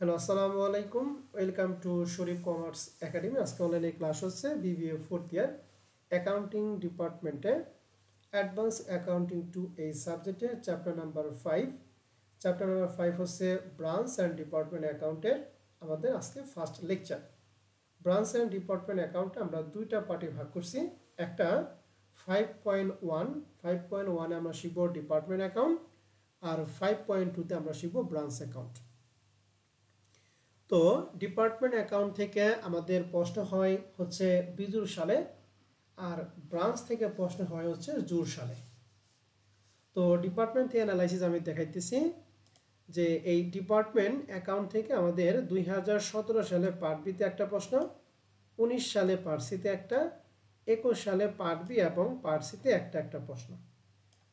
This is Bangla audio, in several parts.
হ্যালো আসসালামু আলাইকুম welcome to Sharif commerce academy আজকে অনলাইনে ক্লাস হচ্ছে বিবিএ ফোর্থ ইয়ার অ্যাকাউন্টিং ডিপার্টমেন্টে অ্যাডভান্স অ্যাকাউন্টিং টু এই সাবজেক্টে চ্যাপ্টার নাম্বার 5 হচ্ছে ব্রাঞ্চ অ্যান্ড ডিপার্টমেন্ট অ্যাকাউন্টের আমাদের আজকে first lecture. Branch and department অ্যাকাউন্টে আমরা দুইটা পার্টে ভাগ করছি। একটা 5.1 আমরা শিখব ডিপার্টমেন্ট অ্যাকাউন্ট, আর 5.2তে আমরা শিখব ব্রাঞ্চ অ্যাকাউন্ট। তো ডিপার্টমেন্ট অ্যাকাউন্ট থেকে আমাদের প্রশ্ন হয় হচ্ছে বিজুর সালে, আর ব্রাঞ্চ থেকে প্রশ্ন হয় হচ্ছে জুর সালে। তো ডিপার্টমেন্ট থেকে অ্যানালাইসিস আমি দেখাইতেছি যে এই ডিপার্টমেন্ট অ্যাকাউন্ট থেকে আমাদের 2017 সালে পার্ট বিতে একটা প্রশ্ন, 19 সালে পার্ট সিতে একটা, 21 সালে পার্ট বি এবং পার্ট সিতে একটা প্রশ্ন।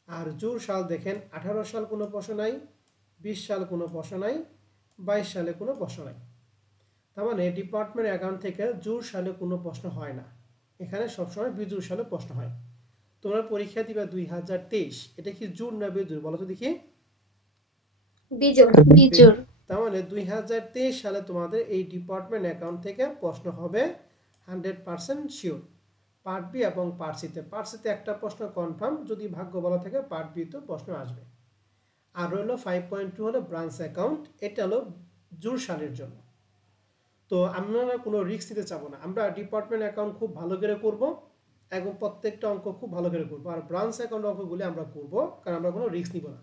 আর জুর সাল দেখেন 18 সাল কোনো প্রশ্ন নাই, 20 সাল কোনো প্রশ্ন নাই, 22 সালে কোনো প্রশ্ন নাই। তার মানে ডিপার্টমেন্ট অ্যাকাউন্ট থেকে জুর সালে কোনো প্রশ্ন হয় না, এখানে সবসময় বিজুর সালে প্রশ্ন হয়। তোমরা পরীক্ষা দিবা 2023, এটা কি জুর না বিজুর বলো তো দেখি? বিজুর। তার মানে 2023 সালে তোমাদের এই ডিপার্টমেন্ট অ্যাকাউন্ট থেকে প্রশ্ন হবে 100% শিওর। পার্ট বি এবং পার্ট সিতে একটা প্রশ্ন কনফার্ম, যদি ভাগ্য ভালো থাকে পার্ট বি তো প্রশ্ন আসবে। আর রইল 5.2 হলো ব্রাঞ্চ অ্যাকাউন্ট, এটা হলো জুর সালের জন্য। তো আমরা কোনো রিস্ক নিতে চাবো না, আমরা ডিপার্টমেন্ট অ্যাকাউন্ট খুব ভালো করে করব এবং প্রত্যেকটা অঙ্ক খুব ভালো করে করবো। আর ব্রাঞ্চ অ্যাকাউন্ট অঙ্কগুলি আমরা করব, কারণ আমরা কোনো রিস্ক নিব না।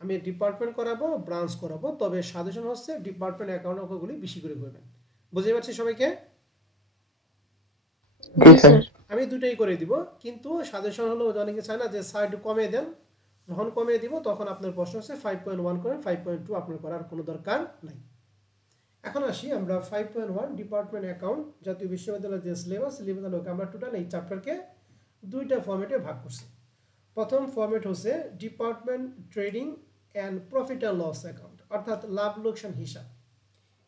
আমি ডিপার্টমেন্ট করাবো, ব্রাঞ্চ করাবো, তবে সাজেশন হচ্ছে ডিপার্টমেন্ট অ্যাকাউন্ট অঙ্কগুলি বেশি করে করবেন। বুঝতে পারছি সবাইকে? আমি দুটাই করে দিব, কিন্তু সাজেশন হলো অনেকে চায় না যে সাইড কমিয়ে দেন, যখন কমিয়ে দিব তখন আপনার প্রশ্ন হচ্ছে 5.1 করেন, 5.2 আপনার করার কোনো দরকার নাই। এখন আসি আমরা 5.1 ডিপার্টমেন্ট অ্যাকাউন্ট জাতীয় বিশ্ববিদ্যালয়ের যে সিলেবাসকে আমরা টোটাল এই চ্যাপ্টারকে দুইটা ফরম্যাটে ভাগ করছি। প্রথম ফরম্যাট হচ্ছে department trading and profit and loss account, অর্থাৎ লাভ লোকসান হিসাব।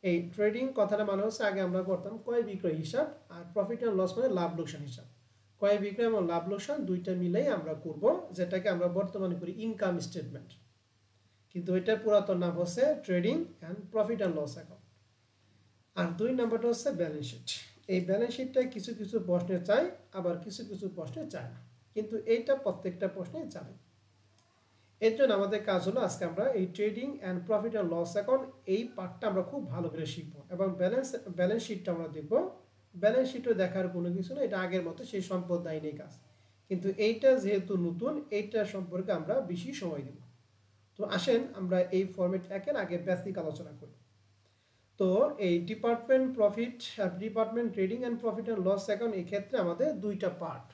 এই ট্রেডিং কথাটা মানে হচ্ছে আগে আমরা করতাম ক্রয় বিক্রয় হিসাব, আর প্রফিট অ্যান্ড লস মানে লাভ লোকসান হিসাব। ক্রয় বিক্রয় এবং লাভ লোকসান দুইটা মিলেই আমরা করব, যেটাকে আমরা বর্তমানে করি ইনকাম স্টেটমেন্ট, কিন্তু এটার পুরাতন নাম হচ্ছে trading and profit and loss account. আর দুই নাম্বারটা হচ্ছে ব্যালেন্স শিট। এই ব্যালেন্স শিটটা কিছু কিছু প্রশ্নে চাই, আবার কিছু কিছু প্রশ্নে চায় না, কিন্তু এইটা প্রত্যেকটা প্রশ্নে যাবে। এর জন্য আমাদের কাজ হলো আজকে আমরা এই trading and profit and loss account এই পার্টটা আমরা খুব ভালো করে শিখবো, এবং ব্যালেন্স শিটটা আমরা দেখব। ব্যালেন্স শিটও দেখার কোনো কিছু না, এটা আগের মতো সেই সম্পদ দায়ী কাজ, কিন্তু এইটা যেহেতু নতুন, এইটা সম্পর্কে আমরা বেশি সময় দেব। তো আসেন আমরা এই ফরম্যাট একের আগে বেসিক আলোচনা করি। তো এই department trading and profit and loss account, এই ক্ষেত্রে আমাদের দুইটা পার্ট।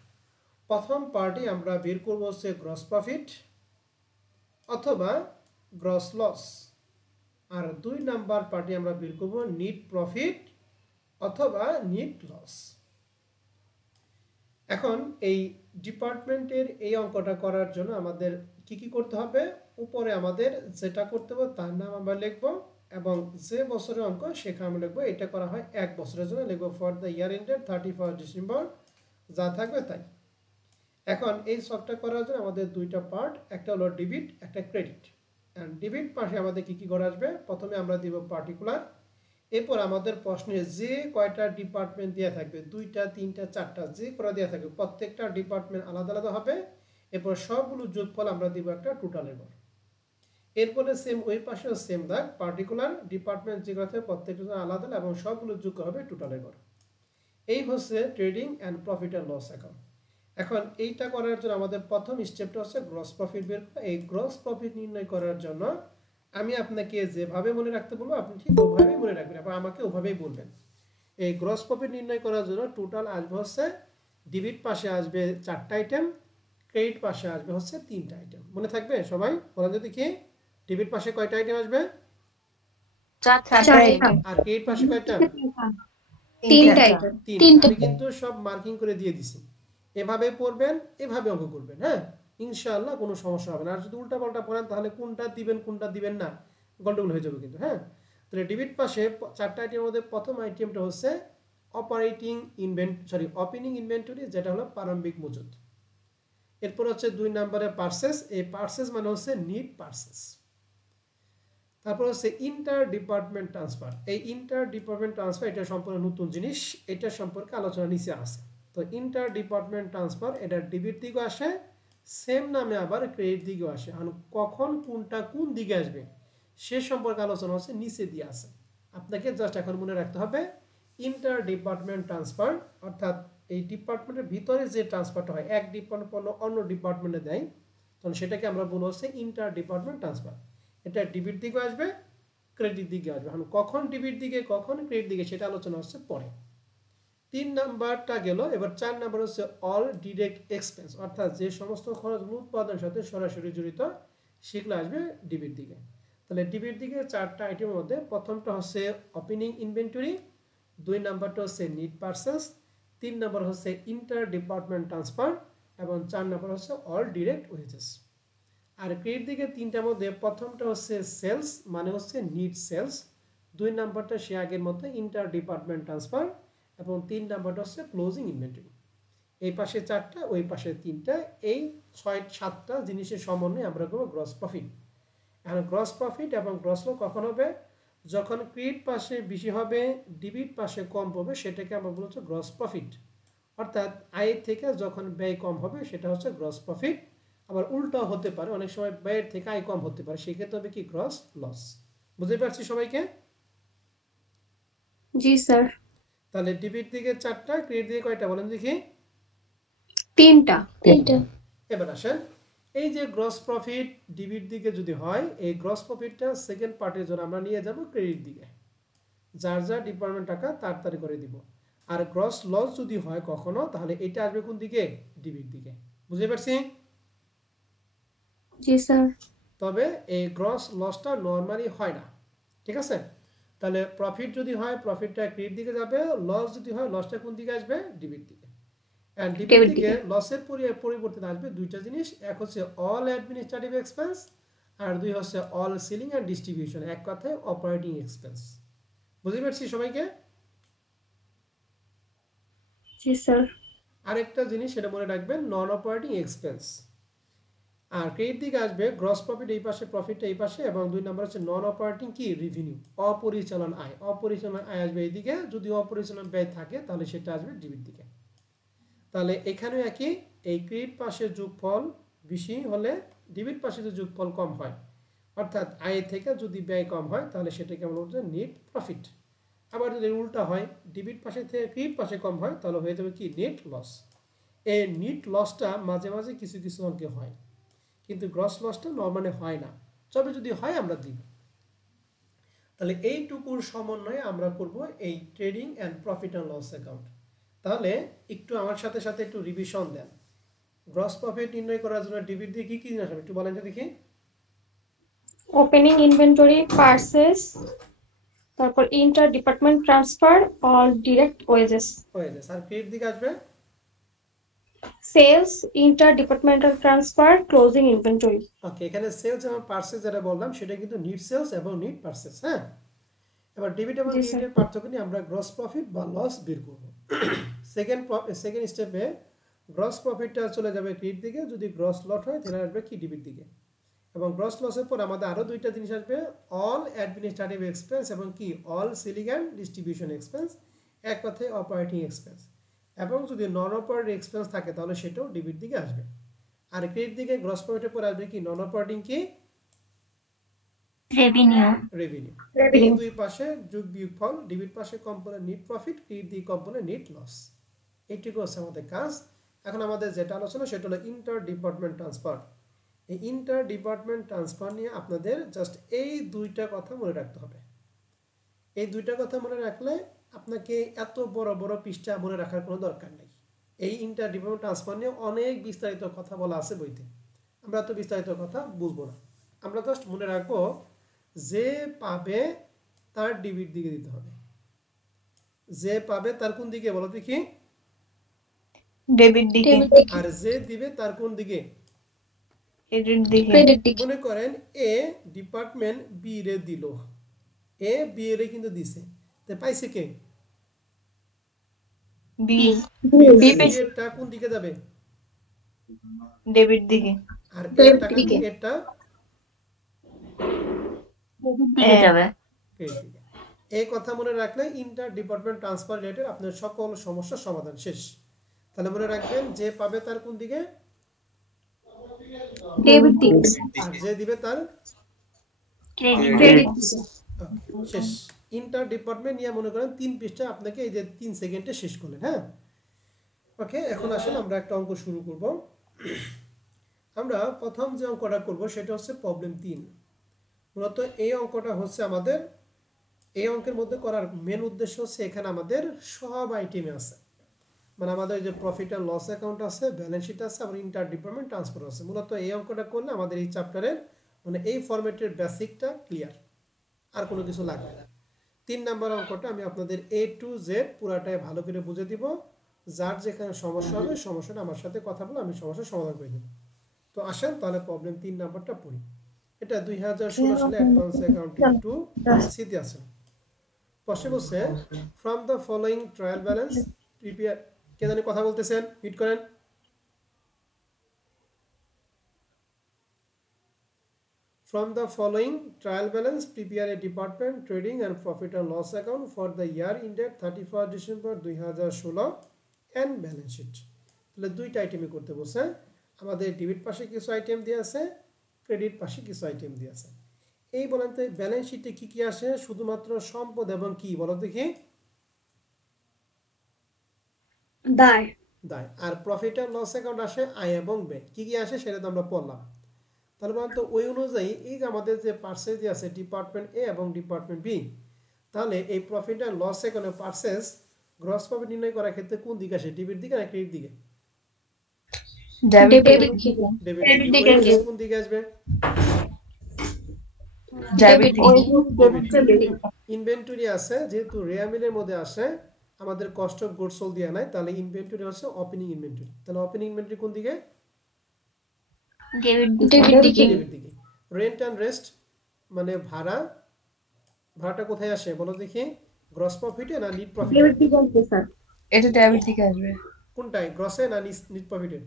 প্রথম পার্টে আমরা বের করব হচ্ছে গ্রস প্রফিট অথবা গ্রস লস, আর দুই নাম্বার পার্টে আমরা বের করব নিট প্রফিট অথবা নিট লস। এখন এই ডিপার্টমেন্টের এই অঙ্কটা করার জন্য আমাদের কি কি করতে হবে? উপরে আমাদের যেটা করতে হবে তার নাম আমরা লিখবো, এবং যে বছরের অঙ্ক সেখানে আমরা লিখবো। এটা করা হয় এক বছরের জন্য, লিখবো for the year ended 31 December, যা থাকবে তাই। এখন এই সবটা করার জন্য আমাদের দুইটা পার্ট, একটা হলো ডেবিট, একটা ক্রেডিট। অ্যান্ড ডেবিট পাশে আমাদের কি কি করে আসবে? প্রথমে আমরা দিব পার্টিকুলার, এরপর আমাদের প্রশ্নে যে কয়টা ডিপার্টমেন্ট দেওয়া থাকবে, দুইটা তিনটা চারটা যে করা দেওয়া থাকবে, প্রত্যেকটা ডিপার্টমেন্ট আলাদা আলাদা হবে। এরপর সবগুলো যোগফল আমরা দিব একটা টোটালের পর। এরপরে সেম ওই পাশে সেম দাগ, পার্টিকুলার ডিপার্টমেন্ট যেগুলো থাকবে প্রত্যেকটা আলাদা এবং সবগুলো যোগ হবে টোটালের পর। এই হচ্ছে trading and profit and loss account. এখন এইটা করার জন্য আমাদের প্রথম স্টেপটা হচ্ছে গ্রস প্রফিট বের করা। এই গ্রস প্রফিট নির্ণয় করার জন্য আমি আপনাকে যেভাবে মনে রাখতে বলবো আপনি ঠিক ওভাবেই মনে রাখবেন, এবং আমাকে ওভাবেই বলবেন। এই গ্রস প্রফিট নির্ণয় করার জন্য টোটাল আসবে হচ্ছে ডেবিট পাশে আসবে 4টা আইটেম, ক্রেডিট পাশে আসবে হচ্ছে 3টা আইটেম। মনে থাকবে সবাই? বলেন তো দেখি, ডেবিট পাশে কয়টা আইটেম আসবে? 4টা আইটেম। আর ক্রেডিট পাশে কয়টা? 3টা আইটেম। আমি কিন্তু সব মার্কিং করে দিয়ে দিছি, এভাবে পড়বেন, এভাবে অঙ্ক করবেন। হ্যাঁ, ইনশাআল্লাহ কোনো সমস্যা হবে না। আর যদি উল্টা পাল্টা পড়েন তাহলে কোনটা দিবেন কোনটা দিবেন না গন্ডগোল হয়ে যাবে কিন্তু। হ্যাঁ, তাহলে ডেবিট পাশে 4টা আইটেমের মধ্যে প্রথম আইটেমটা হচ্ছে ওপেনিং ইনভেন্টরি, যেটা হলো প্রারম্ভিক মজুদ। এরপর হচ্ছে 2 নম্বরে পারচেজ, এই পারচেজ মানে হচ্ছে নিট পারচেজ। তারপর হচ্ছে ইন্টার ডিপার্টমেন্ট ট্রান্সফার। এই ইন্টার ডিপার্টমেন্ট ট্রান্সফার এটা সম্পূর্ণ নতুন জিনিস, এটা সম্পর্কে আলোচনা নিচে আছে। তো ইন্টার ডিপার্টমেন্ট ট্রান্সফার এটা ডেবিট দিকেও আসে, সেম নামে আবার ক্রেডিট দিকেও আসে। আর কখন কোনটা কোন দিকে আসবে সে সম্পর্কে আলোচনা হচ্ছে নিচে দিয়ে আছে। আপনাকে জাস্ট এখন মনে রাখতে হবে ইন্টার ডিপার্টমেন্ট ট্রান্সফার, অর্থাৎ এই ডিপার্টমেন্টের ভিতরে যে ট্রান্সফারটা হয়, এক ডিপার্টমেন্ট অন্য ডিপার্টমেন্টে দেয়, তখন সেটাকে আমরা বলবো হচ্ছে ইন্টার ডিপার্টমেন্ট ট্রান্সফার। এটা ডেবিট দিকে আসবে, ক্রেডিট দিকে আসবে। এখন কখন ডেবিট দিকে কখন ক্রেডিট দিকে সেটা আলোচনা হচ্ছে পরে। 3 নাম্বারটা গেল। এবার 4 নাম্বার হচ্ছে অল ডিরেক্ট এক্সপেন্স, অর্থাৎ যে সমস্ত খরচগুলো উৎপাদনের সাথে সরাসরি জড়িত সেগুলো আসবে ডেবিট দিকে। তাহলে ডেবিট দিকে 4টা আইটেমের মধ্যে প্রথমটা হচ্ছে ওপেনিং ইনভেন্টরি, 2 নাম্বারটা হচ্ছে নিট পারচেজ, 3 নাম্বার হচ্ছে ইন্টার ডিপার্টমেন্ট ট্রান্সফার এবং 4 নাম্বার হচ্ছে অল ডিরেক্ট ওয়েজেস। আর ক্রেডিট দিকে 3টার মধ্যে প্রথমটা হচ্ছে সেলস, মানে হচ্ছে নিট সেলস, 2 নাম্বারটা সে আগের মতো ইন্টার ডিপার্টমেন্ট ট্রান্সফার এবং 3 নাম্বারটা হচ্ছে ক্লোজিং ইনভেন্টরি। এই পাশে 4টা, ওই পাশে 3টা, এই 6-7টা জিনিসের সমন্বয়ে আমরা করবো গ্রস প্রফিট। এখন গ্রস প্রফিট এবং গ্রস লস কখন হবে? যখন ক্রেডিট পাশে বেশি হবে, ডেবিট পাশে কম হবে, সেটাকে আমরা বলছি গ্রস প্রফিট। অর্থাৎ আয়ের থেকে যখন ব্যয় কম হবে সেটা হচ্ছে গ্রস প্রফিট। আবার উল্টো হতে পারে, অনেক সময় ব্যয়ের থেকে আয় কম হতে পারে, সেক্ষেত্রে হবে কি গ্রস লস। বুঝতে পারছি সবাইকে? জি স্যার। তাহলে ডেবিট দিকে 4টা, ক্রেডিট দিকে কয়টা বলেন দেখি? 3টা। এবার আসেন, এই যে গ্রস প্রফিট ডেবিট দিকে যদি হয়, এই গ্রস প্রফিটটা সেকেন্ড পার্টের জন্য আমরা নিয়ে যাব ক্রেডিট দিকে, যার যার ডিপার্টমেন্ট টাকা তাড়াতাড়ি করে দিব। আর গ্রস লস যদি হয় কখনো, তাহলে এটা আসবে কোন দিকে? ডেবিট দিকে। বুঝতে পারছি? জি স্যার। তবে এই গ্রস লসটা নরমালি হয় না, ঠিক আছে? তাহলে প্রফিট যদি হয় প্রফিটটা ক্রেডিট দিকে যাবে, লস যদি হয় লসটা কোন দিকে আসবে? ডেবিট দিকে। এন্ড ডেবিট দিকে লসের পরিবর্তে আসবে দুইটা জিনিস, এক হচ্ছে অল অ্যাডমিনিস্ট্রেটিভ এক্সপেন্স আর 2 হচ্ছে অল সেলিং এন্ড ডিস্ট্রিবিউশন, এক কথায় অপারেটিং এক্সপেন্স। বুঝতে পারছি সবাইকে? জি স্যার। আরেকটা জিনিস সেটা মনে রাখবেন, নন অপারেটিং এক্সপেন্স। আর ক্রেডিট দিকে আসবে গ্রস প্রফিট এই পাশে, প্রফিটটা এই পাশে, এবং 2 নাম্বার হচ্ছে নন অপারেটিং কি? রেভিনিউ, অপরিচালন আয়। অপরিচালন আয় আসবে এইদিকে, যদি অপরিচালন ব্যয় থাকে তাহলে সেটা আসবে ডেবিট দিকে। তাহলে এখানে একই, এই ক্রেডিট পাশে যোগফল বেশি হলে ডেবিট পাশে যদি যোগফল কম হয়, অর্থাৎ আয় থেকে যদি ব্যয় কম হয়, তাহলে সেটাকে আমরা বলছি নেট প্রফিট। আবার যদি উল্টা হয়, ডেবিট পাশে থেকে ক্রেডিট পাশে কম হয়, তাহলে হয়ে যাবে কি? Net loss. এই নেট লসটা মাঝে মাঝে কিছু কিছু অঙ্কে হয়, কিন্তু গ্রস লসটা নরমালি হয় না, তবে যদি হয় আমরা দিব। তাহলে এইটুকুর সমন্বয়ে আমরা করব এই trading and profit and loss account. তাহলে একটু আমার সাথে সাথে একটু রিভিশন দেন। গ্রস প্রফিট নির্ণয় করার জন্য ডেবিট দিয়ে কি কি জিনিস আসবে একটু বলেন তো দেখি। ওপেনিং ইনভেন্টরি, পারচেজ, তারপর inter department transfer, all direct wages. Wages. আর ক্রেডিট দিকে আসবে sales, inter departmental transfer, closing inventory. Okay, এখানে সেলস এবং পারচেজ যেটা বললাম সেটা কিন্তু নিট সেলস এবং নিট পারচেজ। হ্যাঁ, এবার ডেবিট এবং ক্রেডিটের পার্থক্য নিয়ে আমরা গ্রস প্রফিট বা লস বের করব। সেকেন্ড স্টেপে গ্রস প্রফিটটা চলে যাবে ক্রেডিট দিকে, যদি গ্রস লস হয় তাহলে আসবে কি? ডেবিট দিকে। এবং গ্রস লসের পর আমাদের আরো দুইটা জিনিস আসবে, অল অ্যাডমিনিস্ট্রেটিভ এক্সপেন্স এবং কি? All selling and distribution expense, এক কথায় অপারেটিং এক্সপেন্স। এবং যদি নন অপারেটিং এক্সপেন্স থাকে তাহলে সেটাও ডেবিট দিকে আসবে। আর ক্রেডিট দিকে গ্রস প্রফিটের পর আসবে কি? নন অপারেটিং কি? রেভিনিউ। এই দুই পাশে যোগ বিয়োগফল, ডেবিট পাশে কম পড়লে নেট প্রফিট, ক্রেডিট দিয়ে কম পড়লে নেট লস। এইটুকু হচ্ছে আমাদের কাজ। এখন আমাদের যেটা আলোচনা সেটা হলো ইন্টার ডিপার্টমেন্ট ট্রান্সফার। এই ইন্টার ডিপার্টমেন্ট ট্রান্সফার নিয়ে আপনাদের জাস্ট এই দুইটা কথা মনে রাখতে হবে। এই দুইটা কথা মনে রাখলে আপনাকে এত বড় বড় পৃষ্ঠা মনে রাখার কোনো দরকার নেই। এই ইন্টার ডিপার্টমেন্ট ট্রান্সফার নিয়ে অনেক বিস্তারিত কথা বলা আছে বইতে, আমরা তো বিস্তারিত কথা বুঝবো না। আমরা জাস্ট মনে রাখবো যে পাবে তার ডেবিট দিকে দিতে হবে। যে পাবে তার কোন দিকে বলো দেখি? ডেবিট দিকে। আর যে দিবে তার কোন দিকে? ক্রেডিট দিকে। মনে করেন এ ডিপার্টমেন্ট বি রে দিল, এ বি রে কিন্তু দিছে, তো পাইছে কে? বি। এটা কোন দিকে যাবে? ডেবিট দিকে। আর এটা দিকে যাবে। ক্রেডিট দিকে। এই কথা মনে রাখলে ইন্টার ডিপার্টমেন্ট ট্রান্সফার রিলেটেড আপনার সকল সমস্যার সমাধান শেষ। তাহলে মনে রাখবেন যে পাবে তার কোন দিকে, ডেবিট দিকে। আর যে দিবে তার ক্রেডিট দিকে। শেষ। ইন্টার ডিপার্টমেন্ট নিয়ে মনে করেন 3 পৃষ্ঠা আপনাকে এই যে 3 সেকেন্ডে শেষ করলেন। হ্যাঁ, ওকে। এখন আসেন আমরা একটা অঙ্ক শুরু করব। আমরা প্রথম যে অঙ্কটা করব সেটা হচ্ছে প্রবলেম 3। মূলত এই অঙ্কটা হচ্ছে আমাদের এই অঙ্কের মধ্যে করার মেন উদ্দেশ্য হচ্ছে এখানে আমাদের সব আইটেমে আছে, মানে আমাদের যে প্রফিট অ্যান্ড লস অ্যাকাউন্ট আছে, ব্যালেন্স শিট আছে, আবার ইন্টার ডিপার্টমেন্ট ট্রান্সফার আছে। মূলত এই অঙ্কটা করলে আমাদের এই চ্যাপ্টারের মানে এই ফরম্যাটের বেসিকটা ক্লিয়ার, আর কোনো কিছু লাগবে না। 3 নাম্বার অঙ্কটা আমি আপনাদের A to Z পুরাটাই ভালো করে বুঝে দিব। যার যেখানে সমস্যা হবে সমস্যাটা আমার সাথে কথা বলে আমি সমস্যার সমাধান করে দেব। তো আসেন তাহলে প্রবলেম 3 নাম্বারটা পড়ি। এটা 2016 সালে অ্যাডভান্স অ্যাকাউন্টিং 2 সিতে আছে। প্রশ্ন বলছে from the following trial balance prepare, কে জানি কথা বলতেছেন, হিট করেন। From the following trial balance, prepare a department trading and profit and loss account for the year ended 31st December 2016 and balance sheet. তাহলে দুইটা আইটেমই করতে বলছে। আমাদের ডেবিট পাশে কিছু আইটেম দিয়ে আছে, ক্রেডিট পাশে কিছু আইটেম দিয়ে আছে। এই বলেন তো ব্যালেন্স শিটে কি কি আসে? শুধুমাত্র সম্পদ এবং কি বলো দেখি? দায়। দায়। আর প্রফিট এন্ড লস অ্যাকাউন্ট আসে আয় এবং ব্যয়। কি কি আসে সেটা তো আমরা পড়লাম। তাহলে বলতো ওই অনুযায়ী এই যে আমাদের যে পার্সেস দিয়ে আছে ডিপার্টমেন্ট এ এবং ডিপার্টমেন্ট বি, তাহলে এই প্রফিট এন্ড লস অ্যাকাউন্টে পার্সেস গ্রস প্রফিট নির্ণয় করার ক্ষেত্রে কোন দিকে আসে? ডেবিট দিকে না ক্রেডিট দিকে? ডেবিট দিকে। কোন দিকে আসবে? ইনভেন্টরি আছে, যেহেতু রেয়া মিলের মধ্যে আসে আমাদের কস্ট অফ গুডস সোল্ড দেয়া নাই, তাহলে ইনভেন্টরি হচ্ছে ওপেনিং ইনভেন্টরি। তাহলে ওপেনিং ইনভেন্টরি কোন দিকে? ডেবিট দিকে। রেন্ট এন্ড রেস্ট মানে ভাড়া, ভাড়াটা কোথায় আসে বলো দেখি? গ্রস প্রফিটে না নিট প্রফিটে? ডেবিট দিকে আসবে স্যার। এটা ডেবিট থেকে আসবে। কোনটাই, গ্রসে না নিট প্রফিটে?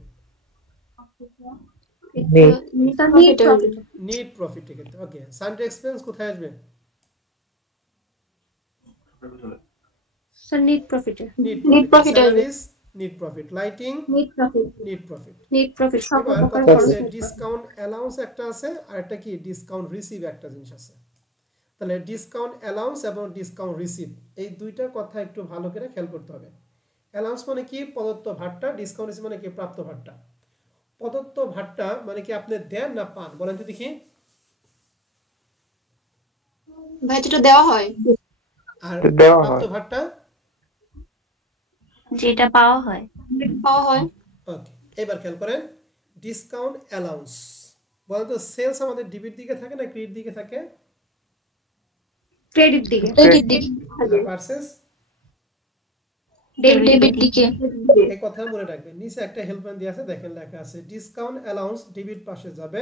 নিট প্রফিটে ক্ষেত্রে। ওকে। সানডে এক্সপেন্স কোথায় আসবে? স্যার নিট প্রফিটে। নিট প্রফিটে। Salaries net profit, lighting net profit. Net profit. Net profit সব এবার প্রকার কথা খরচ। হচ্ছে ডিসকাউন্ট অ্যালাউন্স একটা আছে, আর একটা কি ডিসকাউন্ট রিসিভ একটা জিনিস আছে। তাহলে ডিসকাউন্ট অ্যালাউন্স এবং ডিসকাউন্ট রিসিভ এই দুইটা কথা একটু ভালো করে খেয়াল করতে হবে। অ্যালাউন্স মানে কি? প্রদত্ত ভাড়াটা। ডিসকাউন্ট রিসিভ মানে কি? প্রাপ্ত ভাড়াটা। প্রদত্ত ভাড়াটা মানে কি আপনি দেন না পান বলেন তো দেখি? ভাই যেটা দেওয়া হয়। আর প্রাপ্ত ভাড়াটা যেটা পাওয়া হয়। পাওয়া হয়। ওকে। এবার খেয়াল করেন ডিসকাউন্ট অ্যালাউন্স বলেন তো সেলস আমাদের ডেবিট দিকে থাকে না ক্রেডিট দিকে থাকে? ক্রেডিট দিকে। পারচেজ ডেবিট দিকে। এই কথা মনে রাখবেন। নিচে একটা হেল্পলাইন দেওয়া আছে, দেখেন লেখা আছে ডিসকাউন্ট অ্যালাউন্স ডেবিট পাশে যাবে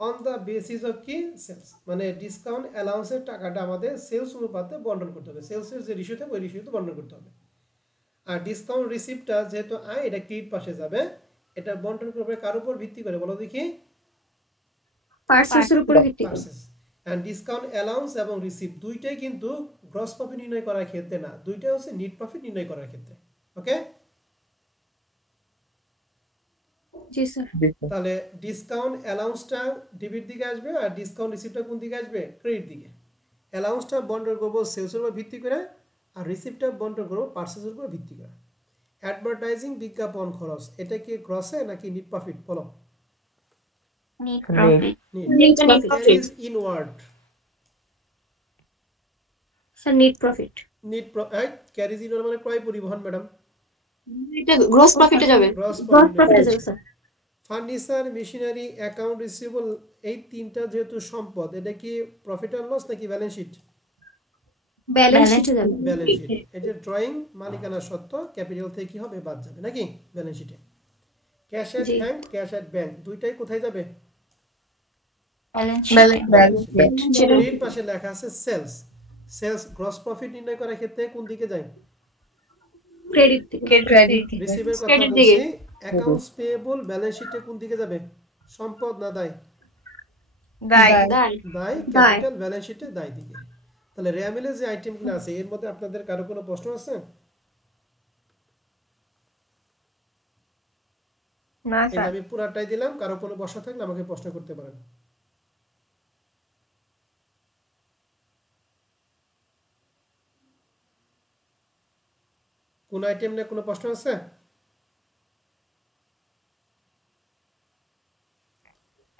অন দ্য বেসিস অফ কি? সেলস। মানে ডিসকাউন্ট অ্যালাউন্সের টাকাটা আমাদের সেলস অনুপাতে বন্টন করতে হবে। সেলসের যে রেশিও থাকে ওই রেশিওতে বন্টন করতে হবে। আর ডিসকাউন্ট রিসিপ্টটা যেহেতু আয়, এটা ক্রেডিট পাশে যাবে। এটা বন্টন করবে কার উপর ভিত্তি করে বলো দেখি? পার্সেসের উপর ভিত্তি করে। পার্সেস। এন্ড ডিসকাউন্ট অ্যালাউন্স এবং রিসিপ্ট দুইটাই কিন্তু গ্রস প্রফিট নির্ণয় করার ক্ষেত্রে না, দুইটাই হচ্ছে নেট প্রফিট নির্ণয় করার ক্ষেত্রে। ওকে। জি স্যার। তাহলে ডিসকাউন্ট অ্যালাউন্সটা ডেবিট দিকে আসবে আর ডিসকাউন্ট রিসিপ্টটা কোন দিকে আসবে? ক্রেডিট দিকে। অ্যালাউন্সটা বন্টন করব সেলসের উপর ভিত্তি করে, আর রিসিপ্টটা বন্টন করব পার্সেসের উপর ভিত্তি করে। অ্যাডভার্টাইজিং বিজ্ঞাপন খরচ এটা কি গ্রসে নাকি নিট প্রফিট বলো? Net profit. Carriage inward. Sir net profit. Net carriage inward মানে ক্রয় পরিবহন ম্যাডাম। এটা গ্রস প্রফিটে যাবে। গ্রস প্রফিটে প্রফিট। যাবে sir. Furniture, machinery, account receivable এই তিনটা যেহেতু সম্পদ, এটা কি প্রফিট এন্ড লস নাকি ব্যালেন্স শিট? ব্যালেন্স শিটে যাবে। Balance sheet. এই যে ড্রয়িং মালিকানা সত্ত্ব ক্যাপিটাল থেকে কি হবে? বাদ যাবে নাকি ব্যালেন্স শিটে। ক্যাশ এট জি। ব্যাংক, ক্যাশ এট ব্যাংক দুইটাই কোথায় যাবে? ব্যালেন্স ক্রেডিট পাশে লেখা আছে সেলস। সেলস গ্রস প্রফিট নির্ণয় করার ক্ষেত্রে কোন দিকে যায়? ক্রেডিট দিকে। ক্রেডিট রিসিভের কথা Credit বলছি। দিকে। অ্যাকাউন্টস পেয়েবল ব্যালেন্স শিটে কোন দিকে যাবে? সম্পদ না দায়? দায় দায় দায় ক্যাপিটাল ব্যালেন্স শিটে দায় দিকে। তাহলে রেয়ামিলে যে আইটেমগুলো আছে এর মধ্যে আপনাদের কারো কোনো প্রশ্ন আছে? না এটা স্যার আমি পুরাটাই দিলাম, কারো কোনো প্রশ্ন থাকলে আমাকে প্রশ্ন করতে পারেন। কোন আইটেম নিয়ে কোনো প্রশ্ন আছে?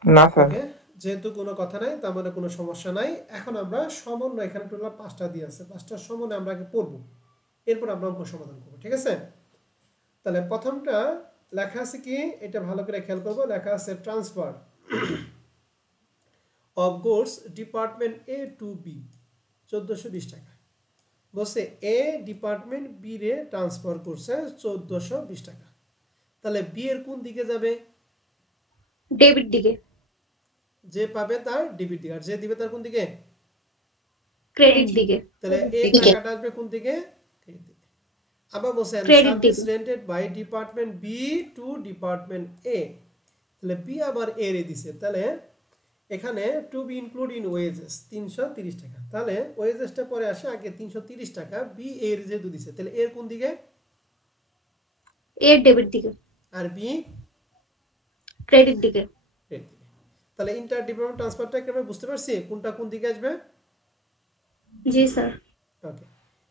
না স্যার। ওকে, যেহেতু কোনো কথা নাই তার মানে কোনো সমস্যা নাই। এখন আমরা সমন্বয়, এখানে টোটাল 5টা দিয়ে আছে, 5টা সমন্বয় আমরা আগে পড়বো, এরপর আমরা অঙ্ক সমাধান করবো, ঠিক আছে? তাহলে প্রথমটা লেখা আছে কি, এটা ভালো করে খেয়াল করবো, লেখা আছে transfer of goods department A to B 1420 টাকা। বলছে এ ডিপার্টমেন্ট বি রে ট্রান্সফার করছে 1420 টাকা। তাহলে বি এর কোন দিকে যাবে? ডেবিট দিকে, যে পাবে তার ডেবিট দিকে, আর যে দিবে তার কোন দিকে? ক্রেডিট দিকে। তাহলে এই টাকাটা আসবে কোন দিকে? ক্রেডিট দিকে। আবার বলছে Credit service rented by department B to department A. তাহলে বি আবার এ রে দিছে, তাহলে এখানে to be include in wages 330 টাকা। তাহলে ওয়েজেসটা পরে আসে, আগে 330 টাকা বি এর যেহেতু দিছে, তাহলে এর কোন দিকে? এর ডেবিট দিকে, আর বি ক্রেডিট দিকে। ক্রেডিট দিকে। তাহলে ইন্টার ডিপার্টমেন্ট ট্রান্সফারটা আমরা বুঝতে পারছি কোনটা কোন দিকে আসবে? জি স্যার। ওকে,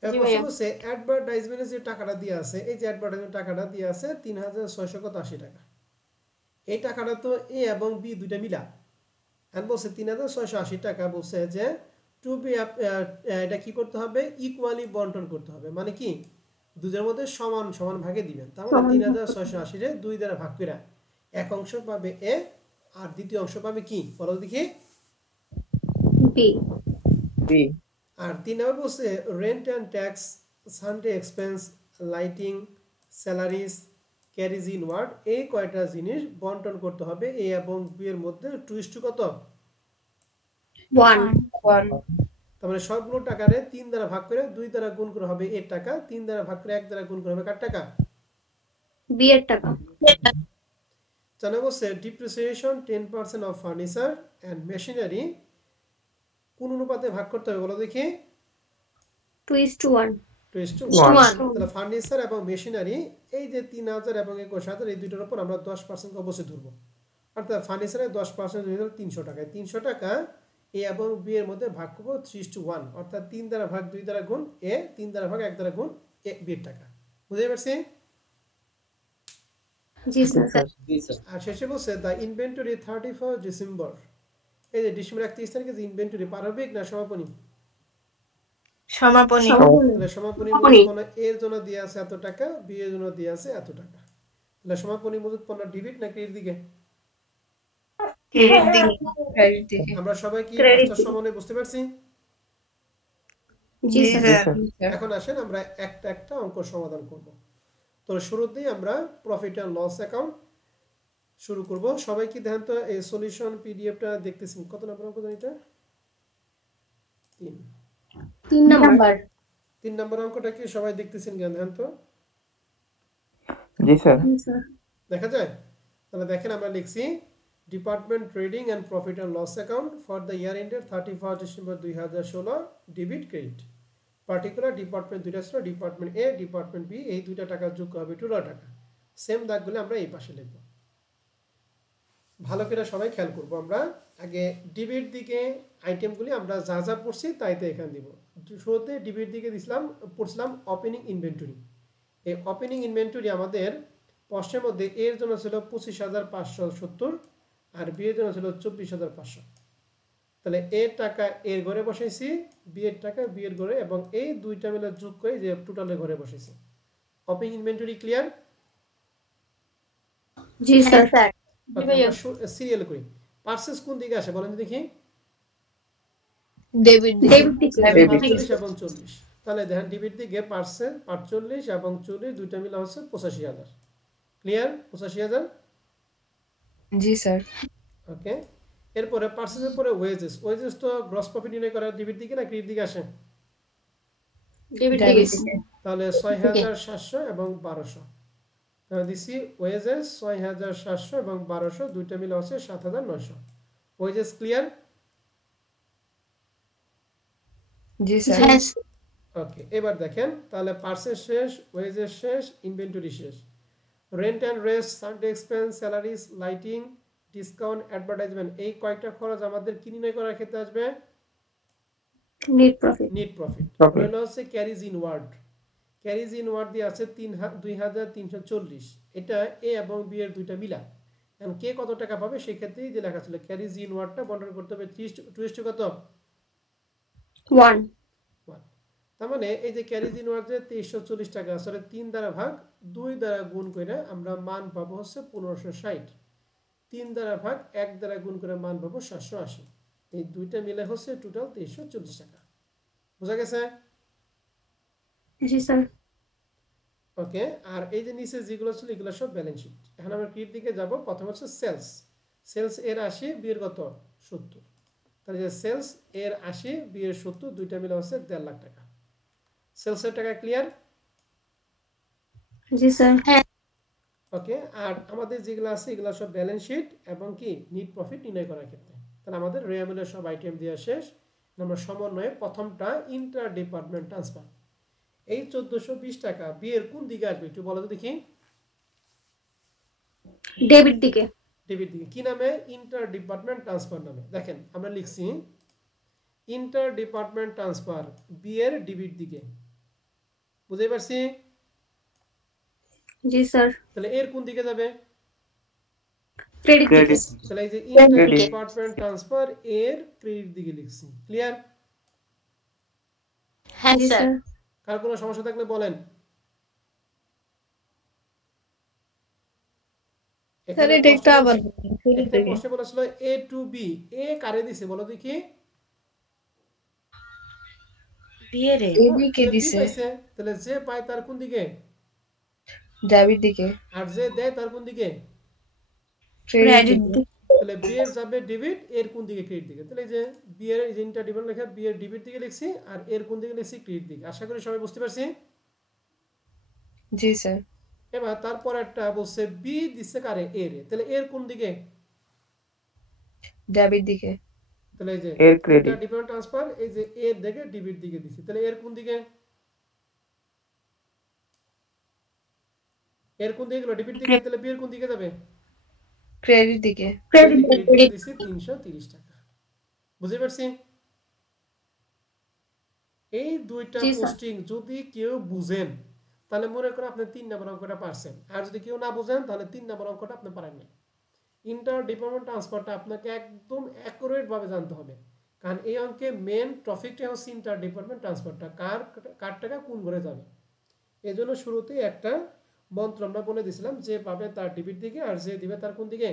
এরপর হচ্ছে অ্যাডভার্টাইজমেন্টে যে টাকাটা দিয়ে আছে, এই যে অ্যাডভার্টাইজমেন্ট টাকাটা দিয়ে আছে 3680 টাকা। এই টাকাটা তো এ এবং বি দুইটা মিলা, আর বলছে 3680 টাকা, বলছে যে টু বি এটা কি করতে হবে? ইকুয়ালি বন্টন করতে হবে। মানে কি, দুজের মধ্যে সমান সমান ভাগে দিবেন। তার মানে 3680 রে 2 দ্বারা ভাগ করে এক অংশ পাবে এ, আর দ্বিতীয় অংশ পাবে কি বলো দেখি? বি। বি। আর 3 নম্বর বলছে rent and tax, sundry expense, lighting, salaries, carriage inward, এই কয়টা জিনিস বন্টন করতে হবে এ এবং বি এর মধ্যে 2:1 কত? 1। তার মানে সবগুলো টাকারে 3 দ্বারা ভাগ করে 2 দ্বারা গুণ করা হবে এর টাকা, 3 দ্বারা ভাগ করে 1 দ্বারা গুণ করা হবে কার টাকা? বি এর টাকা। জানা বলছে depreciation 10% of furniture and machinery কোন অনুপাতে ভাগ করতে হবে বলো দেখি? 2:1। 2:1। তাহলে ফার্নিচার এবং মেশিনারি, এই যে 3000 এবং 21000, এই দুইটার উপর আমরা 10% অবশ্যই ধরবো। অর্থাৎ ফার্নিচারে 10% হয়ে গেল 300 টাকা। 300 টাকা এ এবং বি এর মধ্যে ভাগ করবো 3:1, অর্থাৎ 3 দ্বারা ভাগ 2 দ্বারা গুণ এ, 3 দ্বারা ভাগ 1 দ্বারা গুণ এ বি এর টাকা। বুঝতে পারছি? জি স্যার। আর শেষে বলছে দ্য ইনভেন্টরি 31 ডিসেম্বর, এই যে ডিসেম্বর 31 তারিখে যে ইনভেন্টরি পারবিক না সমাপনী? সমাপনী তাহলে সমাপনী মজুত পণ্য এর জন্য দিয়ে আছে এত টাকা, বি এর জন্য দিয়ে আছে এত টাকা। তাহলে সমাপনী মজুত পণ্য ডেবিট না ক্রেডিট দিকে? ক্রেডিট দিকে। আমরা সবাই কি Credit পাঁচটা সমন্বয় বুঝতে পারছি? জি স্যার। এখন আসেন আমরা একটা একটা অঙ্ক সমাধান করব। তো শুরুতেই আমরা প্রফিট এন্ড লস অ্যাকাউন্ট শুরু করব। সবাই কি দেখেন তো এই সলিউশন পিডিএফটা দেখতেছেন? কত নম্বর অঙ্ক জানি এটা? 3 নাম্বার। 3 নম্বর অঙ্কটা কি সবাই দেখতেছেন? জ্ঞান দেন তো। জি স্যার। দেখা যায়? তাহলে দেখেন আমরা লিখছি department trading and profit and loss account for the year ended 31 December 2016, debit credit. Particular department দুইটা ছিল, ডিপার্টমেন্ট এ, ডিপার্টমেন্ট বি, এই দুইটা টাকা যোগ হবে টোটাল টাকা। সেম দাগগুলো আমরা এই পাশে লিখব। ভালো করে সবাই খেয়াল করব। আমরা আগে ডেবিট দিকে আইটেমগুলি আমরা যা যা পড়ছি তাই তো এখানে দিব। শুরুতে ডেবিট দিকে পড়ছিলাম ওপেনিং ইনভেন্টরি। এই ওপেনিং ইনভেন্টরি আমাদের প্রশ্নের মধ্যে এর জন্য ছিল 25,570 আর বি এর জন্য ছিল 24,500। তাহলে এর টাকা এর ঘরে বসাইছি, বি এর টাকা বি এর ঘরে, এবং এই দুইটা মিলে যোগ করে যে টোটালের ঘরে বসাইছি। Opening inventory clear? জি স্যার। সিরিয়াল করি। পারচেজ কোন দিকে আসে বলেন দেখি? ডেবিট ডেবিট দিকে। 45 এবং 40। তাহলে দেখেন ডেবিট দিকে পারচেজ 45 এবং 40 দুইটা মিলে হচ্ছে 85,000। ক্লিয়ার? 85,000। জি স্যার। ওকে, এরপরে পারচেজের পরে ওয়েজেস। ওয়েজেস তো গ্রস প্রফিট নির্ণয় করা ডেবিট দিকে না ক্রেডিট দিকে আসে? ডেবিট দিকে। তাহলে 6,700 এবং 1200 দিছি ওয়েজেস 6,700 এবং 1200 দুইটা মিলে হচ্ছে 7,900। Wages clear? জি স্যার। Yes. ওকে, এবার দেখেন তাহলে পার্সেস শেষ, ওয়েজেস শেষ, ইনভেন্টরি শেষ। রেন্ট অ্যান্ড রেস্ট, sundry expense, salaries, lighting, discount, advertisement, এই কয়েকটা খরচ আমাদের কি নির্ণয় করার ক্ষেত্রে আসবে? Net profit. Net profit. Profit. রইল হচ্ছে ক্যারিজ ইনওয়ার্ড। ক্যারিজ ইনওয়ার্ড দিয়ে আছে 2340। এটা এ এবং বি এর দুইটা মিলা। এখন কে কত টাকা পাবে সেই ক্ষেত্রেই যে লেখা ছিল ক্যারিজ ইনওয়ার্ডটা বন্টন করতে হবে 30 কত? 1. 1। তার মানে এই যে ক্যারিজ ইনওয়ার্ডে 2340 টাকা আসলে 3 দ্বারা ভাগ 2 দ্বারা গুণ করে আমরা মান পাবো হচ্ছে 1560। 3 দ্বারা ভাগ 1 দ্বারা গুণ করে মান পাবো 780। এই দুইটা মিলে হচ্ছে টোটাল 2340 টাকা। বুঝা গেছে? জি স্যার। ওকে, আর এই যে নিচে যেগুলো ছিল এগুলো সব ব্যালেন্স শিট। এখন আমরা ক্রিয়েট দিকে যাব। প্রথম হচ্ছে সেলস। সেলস এর 80, বি এর কত? 70। তাহলে যে সেলস এর 80, বি এর 70, দুইটা মিলে হচ্ছে 1.5 লাখ টাকা। সেলসের টাকা ক্লিয়ার? জি স্যার। ওকে, আর আমাদের যেগুলো আছে এগুলো সব ব্যালেন্স শিট এবং কি নিট প্রফিট নির্ণয় করার ক্ষেত্রে। তাহলে আমাদের রেয়ামেলের সব আইটেম দেওয়া শেষ। আমরা সমন্বয়ে প্রথমটা ইন্টার ডিপার্টমেন্ট ট্রান্সফার। এই 1420 টাকা বি এর কোন দিকে আসবে একটু বলো তো দেখি। ডেবিট দিকে। ডেবিট দিকে। কি নামে? ইন্টার ডিপার্টমেন্ট ট্রান্সফার নামে। দেখেন আমরা লিখছি ইন্টার ডিপার্টমেন্ট ট্রান্সফার বি এর ডেবিট দিকে। বুঝতে পারছি? জি স্যার। তাহলে এর কোন দিকে যাবে? ক্রেডিট দিকে। Credit. তাহলে এই যে ইন্টার Credit. ডিপার্টমেন্ট ট্রান্সফার এর ক্রেডিট দিকে লিখছি। ক্লিয়ার? হ্যাঁ জি স্যার। স্যার। কার কোনো সমস্যা থাকলে বলেন। স্যার এটা একটু আবার শুরু একটা থেকে। প্রশ্ন বলেছিল এ টু বি, এ কারে দিছে বলো দেখি? বিয়েরে এবি কে তাহলে বি দিছে? পাইছে। তাহলে যে পায় তার কোন দিকে? ডেবিট দিকে। আর যে দেয় তার কোন দিকে? ক্রেডিট দিকে। তাহলে বি এর যাবে ডেবিট, এর কোন দিকে? ক্রেডিট দিকে। তাহলে এই যে বি এর এই যে ইন্টার ডিপার্টমেন্ট লেখা বি এর ডেবিট দিকে লিখছি আর এর কোন দিকে লিখছি? ক্রেডিট দিকে। আশা করি সবাই বুঝতে পারছি। জি স্যার। এবার তারপর একটা বলছে বি দিছে কারে? এর। তাহলে এর কোন দিকে? ডেবিট দিকে। তাহলে এই যে এর credit. ইন্টার ডিপার্টমেন্ট ট্রান্সফার এই যে এর দিকে ডেবিট দিকে দিছি। তাহলে এর কোন দিকে? এর কোন দিকে গেল? ডেবিট দিকে। তাহলে বি এর কোন দিকে যাবে? ক্রেডিট দিকে। ক্রেডিট ক্রেডিট দিকে। দিকে দিছি 330 টাকা। বুঝতে পারছি? এই দুইটা জি স্যার। পোস্টিং যদি কেউ বুঝেন তাহলে মনে করো আপনি 3 নম্বর অঙ্কটা পারছেন। আর যদি কেউ না বুঝেন তাহলে 3 নম্বর অঙ্কটা আপনি পারেন না। ইন্টার ডিপার্টমেন্ট ট্রান্সফারটা আপনাকে একদম অ্যাকুরেট ভাবে জানতে হবে। কারণ এই অঙ্কে মেন টপিকটা হচ্ছে ইন্টার ডিপার্টমেন্ট ট্রান্সফারটা কার টাকা কোন ঘরে যাবে। এজন্য শুরুতেই একটা মন্ত্র আমরা বলে দিয়েছিলাম, যে পাবে তার ডেবিট দিকে আর যে দিবে তার কোন দিকে?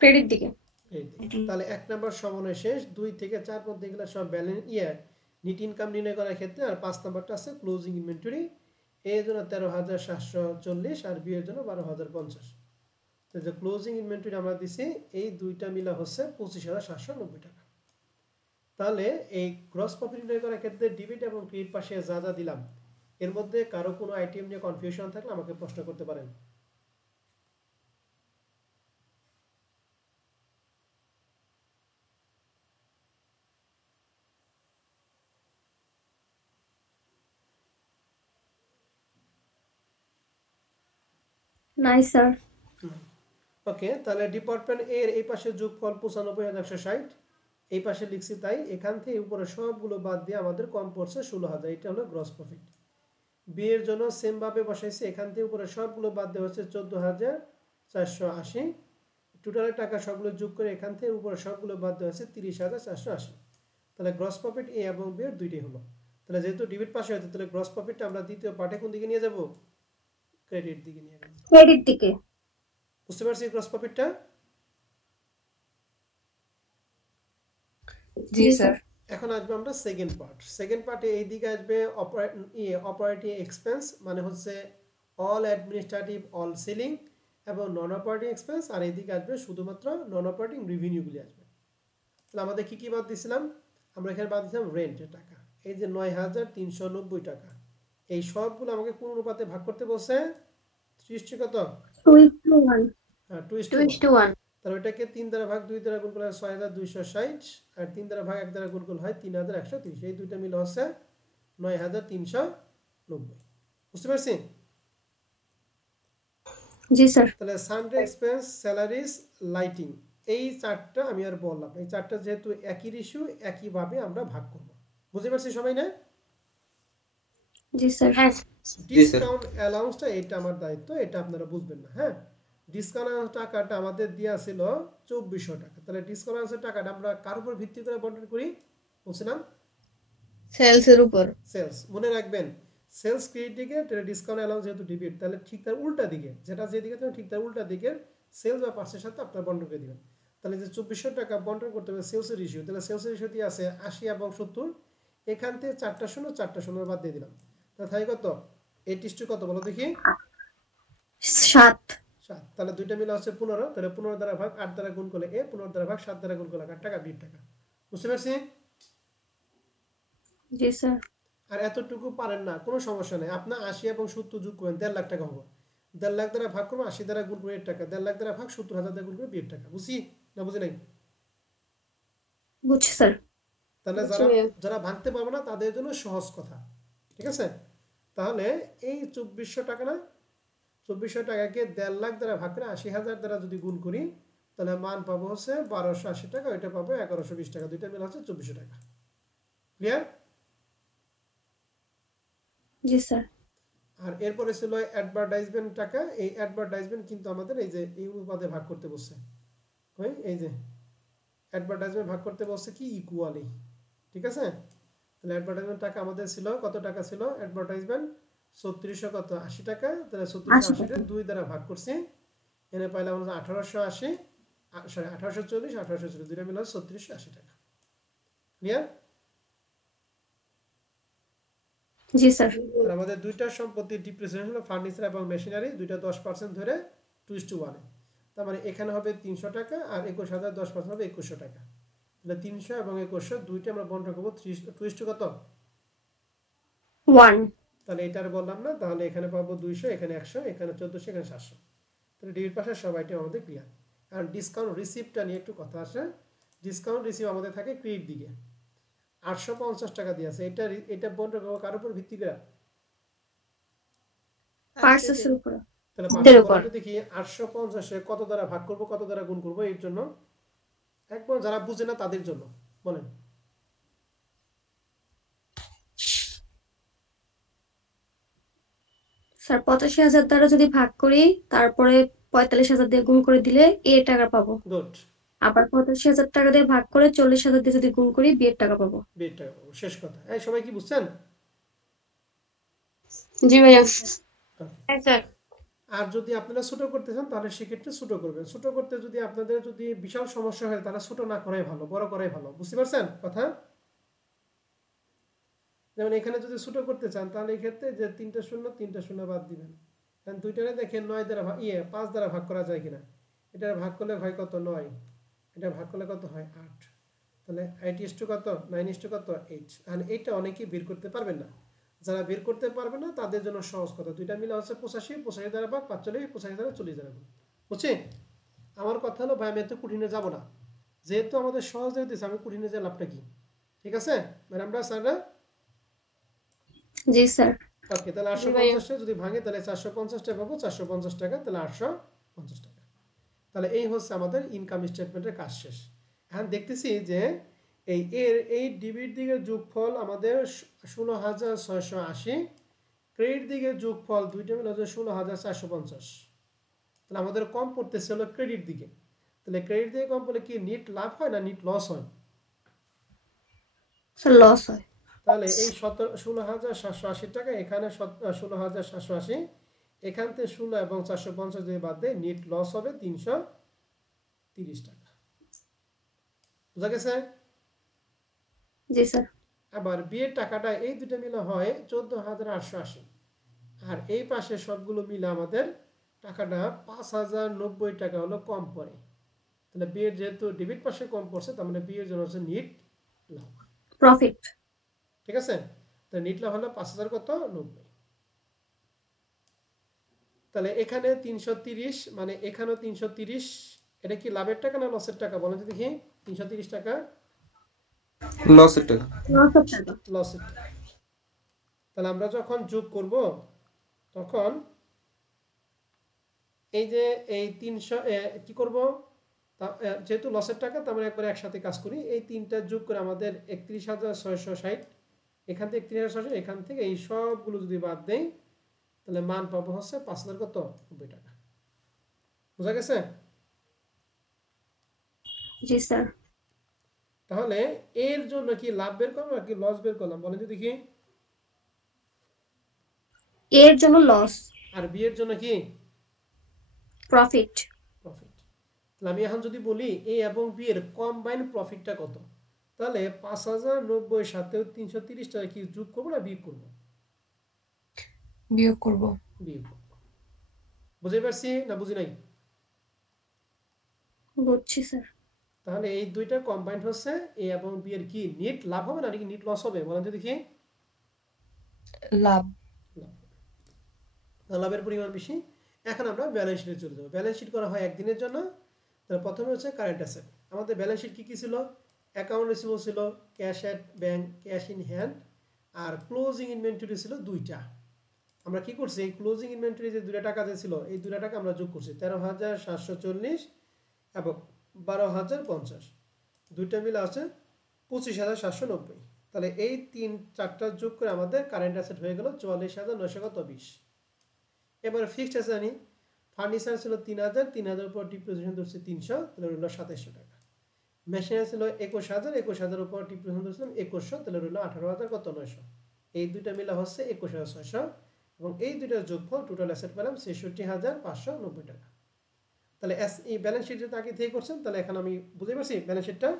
ক্রেডিট দিকে। এই দিকে। তাহলে 1 নম্বর সমন্বয় শেষ। 2 থেকে 4 পর্যন্ত এগুলো সব ব্যালেন্স নিট ইনকাম নির্ণয় করার ক্ষেত্রে। আর 5 নম্বরটা আছে ক্লোজিং ইনভেন্টরি। এর জন্য 13,740 আর বি এর জন্য 12,050। তো যে ক্লোজিং ইনভেন্টরি আমরা দিছি এই দুইটা মিলা হচ্ছে 25,790 টাকা। তাহলে এই গ্রস প্রফিট নির্ণয় করার ক্ষেত্রে ডেবিট এবং ক্রেডিট পাশে যা যা দিলাম এর মধ্যে কারো কোনো আইটেম নিয়ে কনফিউশন থাকলে আমাকে প্রশ্ন করতে পারেন। নাই স্যার। ওকে, তাহলে ডিপার্টমেন্ট এর এই পাশে যোগফল 95,160, এই পাশে লিখছি তাই। এখান থেকে উপরে সবগুলো বাদ দিয়ে আমাদের কম পড়ছে 16,000। এটা হলো গ্রস প্রফিট। বি এর জন্য সেম ভাবে বসাইছি। এখান থেকে উপরে সবগুলো বাদ দেওয়া হচ্ছে 14,480। টোটালের টাকা সবগুলো যোগ করে এখান থেকে উপরে সবগুলো বাদ দেওয়া হচ্ছে 30,480। তাহলে গ্রস প্রফিট এ এবং বি এর দুইটাই হলো। তাহলে যেহেতু ডেবিট পাশে হয়েছে তাহলে গ্রস প্রফিটটা আমরা দ্বিতীয় পার্টে কোন দিকে নিয়ে যাব? ক্রেডিট দিকে নিয়ে যাব। ক্রেডিট দিকে। বুঝতে পারছি গ্রস প্রফিটটা? জি স্যার। এখন আসবে আমরা সেকেন্ড পার্ট। সেকেন্ড পার্টে এই দিকে আসবে অপারেটিং এক্সপেন্স, মানে হচ্ছে অল অ্যাডমিনিস্ট্রেটিভ, অল সেলিং এবং নন অপারেটিং এক্সপেন্স। আর এই দিকে আসবে শুধুমাত্র নন অপারেটিং রেভিনিউগুলি আসবে। তাহলে আমাদের কি কি বাদ দিয়েছিলাম? আমরা এখানে বাদ দিয়েছিলাম রেন্টের টাকা, এই যে 9,390 টাকা। এই সবগুলো আমাকে কোন অনুপাতে ভাগ করতে বলছে? 30 কত? 2:1। 2:1। 2:1 তাহলে ওইটাকে 3 দ্বারা ভাগ 2 দ্বারা গুণ করলে হয় 6260 আর 3 দ্বারা ভাগ 1 দ্বারা গুণ করলে হয় 3130। এই দুইটা মিলে হচ্ছে 9390। বুঝতে পারছি? জি স্যার। তাহলে সানডে এক্সপেন্স, স্যালারিজ, লাইটিং, এই চারটা আমি আর বললাম, এই চারটা যেহেতু একই রেশিও একইভাবে আমরা ভাগ করব। বুঝতে পারছি সবাই না? জি স্যার। ডিসকাউন্ট অ্যালাউন্সটা এটা আমার দায়িত্ব, এটা আপনারা বুঝবেন না। হ্যাঁ, ডিসকাউন্ট টাকাটা আমাদের দেওয়া ছিল 2400 টাকা। তাহলে ডিসকাউন্ট অ্যালাউন্সের টাকাটা আমরা কার উপর ভিত্তি করে বন্টন করি বলছিলাম? সেলস এর উপর। সেলস। মনে রাখবেন সেলস ক্রেডিট দিকে, ডিসকাউন্ট অ্যালাউন্স যেহেতু ডেবিট, তাহলে ঠিক তার উল্টা দিকে, যেটা যেদিকে থাকে ঠিক তার উল্টা দিকে সেলস বা পার্সের সাথে আপনার বন্টন করে দিবেন। তাহলে যে 2400 টাকা বন্টন করতে হবে সেলসের রেশিও, তাহলে সেলসের রেশিও দিয়ে আছে 80 এবং 70। এখান থেকে 4টা শূন্য 4টা শূন্য বাদ দিয়ে দিলাম। তাহলে থাকে কত? 8 কত বলো দেখি? 7। 7। তাহলে দুইটা মিলে হচ্ছে 15। তাহলে 15 দ্বারা ভাগ 8 দ্বারা গুণ করলে 15 দ্বারা ভাগ 7 দ্বারা গুণ করলে 8 টাকা 20 টাকা। বুঝতে পারছি? জি স্যার। আর এতটুকু পারেন না, কোনো সমস্যা নেই, আপনার 80 এবং 70 যোগ করেন 1.5 লাখ টাকা হবে। 1.5 লাখ দ্বারা ভাগ করবো 80 দ্বারা গুণ করে 8 টাকা, 1.5 লাখ দ্বারা ভাগ 70,000 দ্বারা গুণ করে 20 টাকা। বুঝছি না বুঝি নাই? বুঝছি স্যার। তাহলে যারা ভাঙতে পারবে না তাদের জন্য সহজ কথা। ঠিক আছে? তাহলে এই 2400 টাকা না, 2400 টাকাকে 1.5 লাখ দ্বারা ভাগ করে 80,000 দ্বারা যদি গুণ করি তাহলে মান পাবো হচ্ছে 1280 টাকা, ওইটা পাবো 1120 টাকা। দুইটা মিলে হচ্ছে 2400 টাকা। ক্লিয়ার? জি স্যার। আর এরপরে ছিল অ্যাডভার্টাইজমেন্ট টাকা। এই অ্যাডভার্টাইজমেন্ট কিন্তু আমাদের এই যে এই অনুপাতে ভাগ করতে বলছে। এই যে অ্যাডভার্টাইজমেন্ট ভাগ করতে বলছে কি ইকুয়ালি। ঠিক আছে? তাহলে অ্যাডভার্টাইজমেন্ট টাকা আমাদের ছিল কত টাকা ছিল? অ্যাডভার্টাইজমেন্ট 3600 কত 80 টাকা। তাহলে 3680 কে 2 দ্বারা ভাগ করছি, এনে পাইলাম 1880, সরি 1840, 1840 দুইটা মিলে 3680 টাকা। ক্লিয়ার? জি স্যার। আর আমাদের দুইটা সম্পত্তি ডিপ্রিসিয়েশন হলো ফার্নিচার এবং মেশিনারি, দুইটা 10% ধরে 2:1। তার মানে এখানে হবে 300 টাকা আর 21000 10% হবে 2100 টাকা। তাহলে 300 এবং 2100 দুইটা আমরা বন্টন করব 2 কত? 1। তাহলে এটা আর বললাম না, তাহলে এখানে পাবো 200, এখানে 100, এখানে 1400, এখানে 700। তাহলে ডেবিট পাশে সব আইটেম আমাদের ক্লিয়ার। আর ডিসকাউন্ট রিসিপ্টটা নিয়ে একটু কথা আসে। ডিসকাউন্ট রিসিপ্ট আমাদের থাকে ক্রেডিট দিকে, 850 টাকা দিয়ে আছে। এটা বন্টন করব কার উপর ভিত্তি করে? পার্সেসের উপর। তাহলে দেখি 850 কত দ্বারা ভাগ করব, কত দ্বারা গুণ করব, এর জন্য একবার যারা বুঝে না তাদের জন্য বলেন। স্যার 85,000 দ্বারা যদি ভাগ করি তারপরে 45,000 দিয়ে গুণ করে দিলে এ টাকা পাবো। গুড। আবার 85,000 টাকা দিয়ে ভাগ করে 40,000 দিয়ে যদি গুণ করি বি এর টাকা পাবো। বি এর টাকা পাবো। শেষ কথা। এই সবাই কি বুঝছেন? জি ভাইয়া। স্যার। আর যদি আপনারা ছোট করতে চান তাহলে সেক্ষেত্রে ছোট করবেন। ছোট করতে যদি আপনাদের যদি বিশাল সমস্যা হয় তাহলে ছোট না করাই ভালো, বড় করাই ভালো। বুঝতে পারছেন কথা? যেমন এখানে যদি ছোট করতে চান তাহলে এই ক্ষেত্রে যে 3টা শূন্য বাদ দিবেন। কারণ দুইটারে দেখেন 9 দ্বারা 5 দ্বারা ভাগ করা যায় কিনা। এটা ভাগ করলে হয় কত? 9। এটা ভাগ করলে কত হয়? 8। তাহলে 8 কত? 9 কত? 8। আর এইটা অনেকেই বের করতে পারবেন না। যারা বের করতে পারবে না তাদের জন্য সহজ কথা, দুইটা মিলে হচ্ছে 85, 85 দ্বারা ভাগ 45, 85 দ্বারা 40 দ্বারা ভাগ। বুঝছি? আমার কথা হলো ভাই আমি এত কঠিনে যাব না, যেহেতু আমাদের সহজ হইতেছে, আমি কঠিনে যে লাভটা কি? ঠিক আছে ম্যাডামরা, স্যাররা? জি স্যার। ওকে, তাহলে 850 যদি ভাঙে তাহলে 450 টাকা পাবো, 450 টাকা, তাহলে 850 টাকা। তাহলে এই হচ্ছে আমাদের ইনকাম স্টেটমেন্টের কাজ শেষ। এখন দেখতেছি যে এই ডেবিট দিকের যোগফল আমাদের 16,680, ক্রেডিট দিকের যোগফল দুইটা মিলে হচ্ছে 16,450। তাহলে আমাদের কম পড়তেছে হলো ক্রেডিট দিকে। তাহলে ক্রেডিট দিকে কম পড়লে কি নিট লাভ হয় না নিট লস হয়? স্যার লস হয়। তাহলে এই 16,780 টাকা, এখানে 16,780, এখান থেকে 16 এবং 450 যদি বাদ দেয় নিট লস হবে 330 টাকা। বুঝা গেছে? জি স্যার। আবার বিয়ের টাকাটা এই দুটো মিলে হয় 14,880, আর এই পাশে সবগুলো মিলে আমাদের টাকাটা 5,090 টাকা হলো কম পড়ে। তাহলে বিয়ের যেহেতু ডেবিট পাশে কম পড়ছে, তার মানে বিয়ের জন্য হচ্ছে নিট লাভ, প্রফিট। ঠিক আছে? তাহলে নিট লাভ হলো 5,090। তাহলে এখানে 330, মানে এখানেও 330, এটা কি লাভের টাকা না লসের টাকা বলেন তো দেখি? 330 টাকা লসের টাকা। লসের টাকা। তাহলে আমরা যখন যোগ করব তখন এই যে এই 300 কি করব, যেহেতু লসের টাকা তার মানে একবার একসাথে কাজ করি। এই তিনটা যোগ করে আমাদের 31,660, এখান থেকে 31,660, এখান থেকে এই সবগুলো যদি বাদ দেই তাহলে মান পাবো হচ্ছে 5,090 টাকা। বুঝা গেছে? জি স্যার। তাহলে এর জন্য কি লাভ বের করলাম নাকি লস বের করলাম বলেন তো দেখি? এর জন্য লস, আর বি এর জন্য কি প্রফিট। প্রফিট। তাহলে আমি এখন যদি বলি এ এবং বি এর কম্বাইন প্রফিটটা কত, তাহলে 5,090 সাথে 330 টাকা কি যোগ করবো না বিয়োগ করবো? বিয়োগ করব। বিয়োগ করবো। বুঝতে পারছি না বুঝি নাই? বুঝছি স্যার। তাহলে এই দুইটা কম্বাইন হচ্ছে এ এবং বি এর কি নেট লাভ হবে নাকি নেট লস হবে বলেন তো দেখি? লাভ। লাভের পরিমাণ বেশি। এখন আমরা ব্যালেন্স শিটে চলে যাবো। ব্যালেন্স শিট করা হয় একদিনের জন্য। তাহলে প্রথমে হচ্ছে কারেন্ট অ্যাসেট। আমাদের ব্যালেন্স শিট কি কি ছিল? অ্যাকাউন্ট রিসিভেবল ছিল, cash at bank, cash in hand, আর ক্লোজিং ইনভেন্টরি ছিল দুইটা। আমরা কি করছি, এই ক্লোজিং ইনভেন্টরি যে দুইটা টাকা যে ছিল এই দুইটা টাকা আমরা যোগ করছি 13,740 এবং 12,050, দুইটা মিলে আছে 25,790। তাহলে এই চারটা যোগ করে আমাদের কারেন্ট অ্যাসেট হয়ে গেল 44,920। এবার ফিক্সড অ্যাসেট আনি। ফার্নিচার ছিল 3,000, 3,000 উপর ডিপ্রিসিয়েশন ধরছি 300, তাহলে রইল 2700 টাকা। মেশিনারি ছিল 21,000, 21,000 উপর ডিপ্রিসিয়েশন ধরছিলাম 2100, তাহলে রইল 18,000 কত 900। এই দুইটা মিলা হচ্ছে 21,600 এবং এই দুইটার যোগফল টোটাল অ্যাসেট পেলাম 66,590 টাকা। তাহলে এই ব্যালেন্স শিট যেটা আগে থেকে করছেন, তাহলে এখন আমি বুঝতে পারছি ব্যালেন্স শিটটা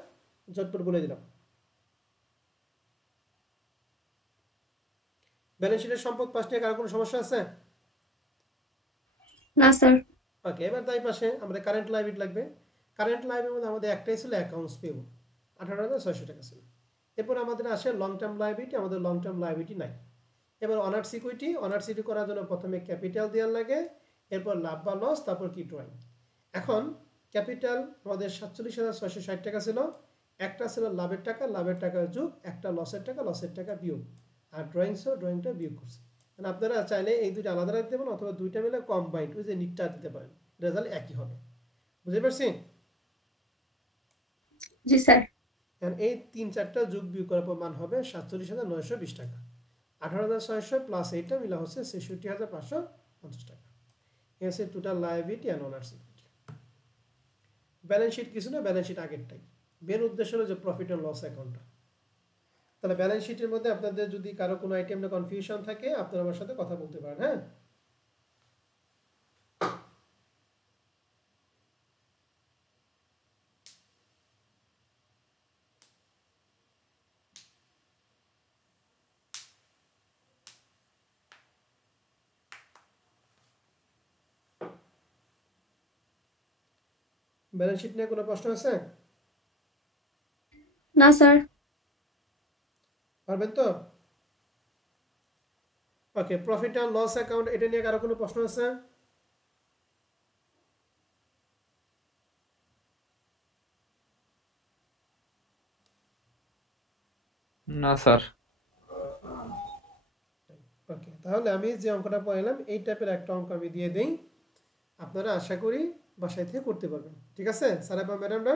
জটপট বলে দিলাম। ব্যালেন্স শিটের সম্পদ পাশ নিয়ে কারো কোনো সমস্যা আছে? না স্যার। ওকে, এবার তাই পাশে আমাদের কারেন্ট লাইবিলিটি লাগবে। কারেন্ট লাইবিলিটির মধ্যে আমাদের একটাই ছিল অ্যাকাউন্টস পেয়েবল, 18,600 টাকা ছিল। এরপর আমাদের আসে লং টার্ম লাইবিলিটি, আমাদের লং টার্ম লাইবিলিটি নাই। এবার অনার্স ইকুইটি, অনার্স ইকুইটি করার জন্য প্রথমে ক্যাপিটাল দেওয়ার লাগে, এরপর লাভ বা লস, তারপর কি ড্রয়িং। এখন ক্যাপিটাল আমাদের 47,660 টাকা ছিল, একটা ছিল লাভের টাকা, লাভের টাকা যোগ, একটা লসের টাকা, লসের টাকা বিয়োগ, আর ড্রয়িং ছিল ড্রয়িংটা বিয়োগ করছে। আপনারা চাইলে এই দুইটা আলাদা রাখতে পারেন অথবা দুইটা মিলে কম্বাইন্ড ওই যে নিটটা দিতে পারেন, রেজাল্ট একই হবে। বুঝতে পারছি? জি স্যার। এই 3-4টা যোগ বিয়োগ করার পর মান হবে 47,920 টাকা। 18,600 প্লাস এইটা মিলা হচ্ছে 66,550 টাকা। এই হচ্ছে total liability and owners equity. Balance sheet কিছু না, ব্যালেন্স শিট আগেরটাই। মেন উদ্দেশ্য হলো যে প্রফিট অ্যান্ড লস অ্যাকাউন্টটা। তাহলে ব্যালেন্স শিটের মধ্যে আপনাদের যদি কারো কোনো আইটেম নিয়ে কনফিউশন থাকে আপনারা আমার সাথে কথা বলতে পারেন। হ্যাঁ, ব্যালেন্স শিট নিয়ে কোনো প্রশ্ন আছে? না স্যার। পারবেন তো? ওকে, প্রফিট অ্যান্ড লস অ্যাকাউন্ট এটা নিয়ে কারো কোনো প্রশ্ন আছে? না স্যার। ওকে, তাহলে আমি যে অঙ্কটা পড়ালাম এই টাইপের একটা অঙ্ক আমি দিয়ে দেই, আপনারা আশা করি বাসায় থেকে করতে পারবেন। ঠিক আছে স্যার এবং ম্যাডামরা?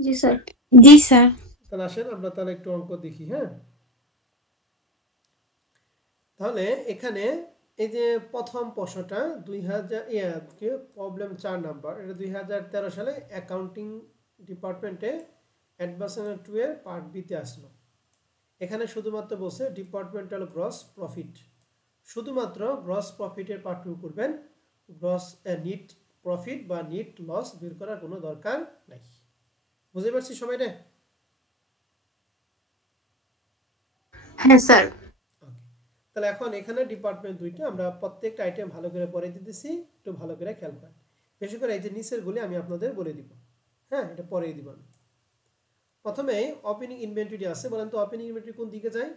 জি স্যার। জি স্যার। তাহলে আসেন আমরা তাহলে একটু অঙ্ক দেখি। হ্যাঁ, তাহলে এখানে এই যে প্রথম প্রশ্নটা 2000 প্রবলেম 4 নাম্বার, এটা 2013 সালে অ্যাকাউন্টিং ডিপার্টমেন্টে অ্যাডভান্সমেন্ট 2 এর পার্ট বিতে আসলো। এখানে শুধুমাত্র বলছে ডিপার্টমেন্টাল গ্রস প্রফিট, শুধুমাত্র গ্রস প্রফিটের পার্টটুকু করবেন, গ্রস নিট প্রফিট বা নিট লস বের করার কোনো দরকার নাই। বুঝতে পারছি সবাই রে? হ্যাঁ স্যার। তাহলে এখন এখানে ডিপার্টমেন্ট দুইটা আমরা প্রত্যেকটা আইটেম ভালো করে পড়ে দিতেছি, একটু ভালো করে খেয়াল করেন। বেশি করে এই যে নিচের গুলি আমি আপনাদের বলে দিব। হ্যাঁ, এটা পরেই দিব আমি। প্রথমে ওপেনিং ইনভেন্টরি আছে, বলেন তো ওপেনিং ইনভেন্টরি কোন দিকে যায়?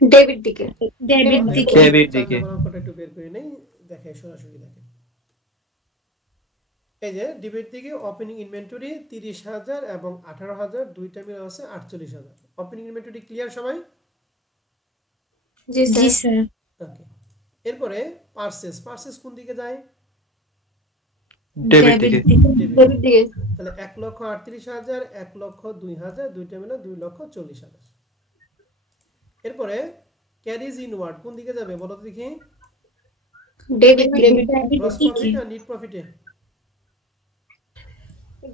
ডেবিট দিকে। ডেবিট দিকে। অঙ্কটা একটু বের করে নেই, দেখে সরাসরি দেখেন। এই যে ডেবিট দিকে ওপেনিং ইনভেন্টরি 30,000 এবং 18,000 দুইটা মিলে হচ্ছে 48,000। ওপেনিং ইনভেন্টরি ক্লিয়ার সবাই? জি জি স্যার। স্যার। ওকে। এরপরে পারচেজ কোন দিকে যায়? ডেবিট দিকে। ডেবিট ডেবিট দিকে। তাহলে 1,38,000 1,02,000 দুইটা মিলে 2,40,000। এরপরে ক্যারিজ ইনওয়ার্ড কোন দিকে যাবে বলো তো দেখি? ডেবিট দিকে। গ্রস প্রফিট আর নেট প্রফিটে?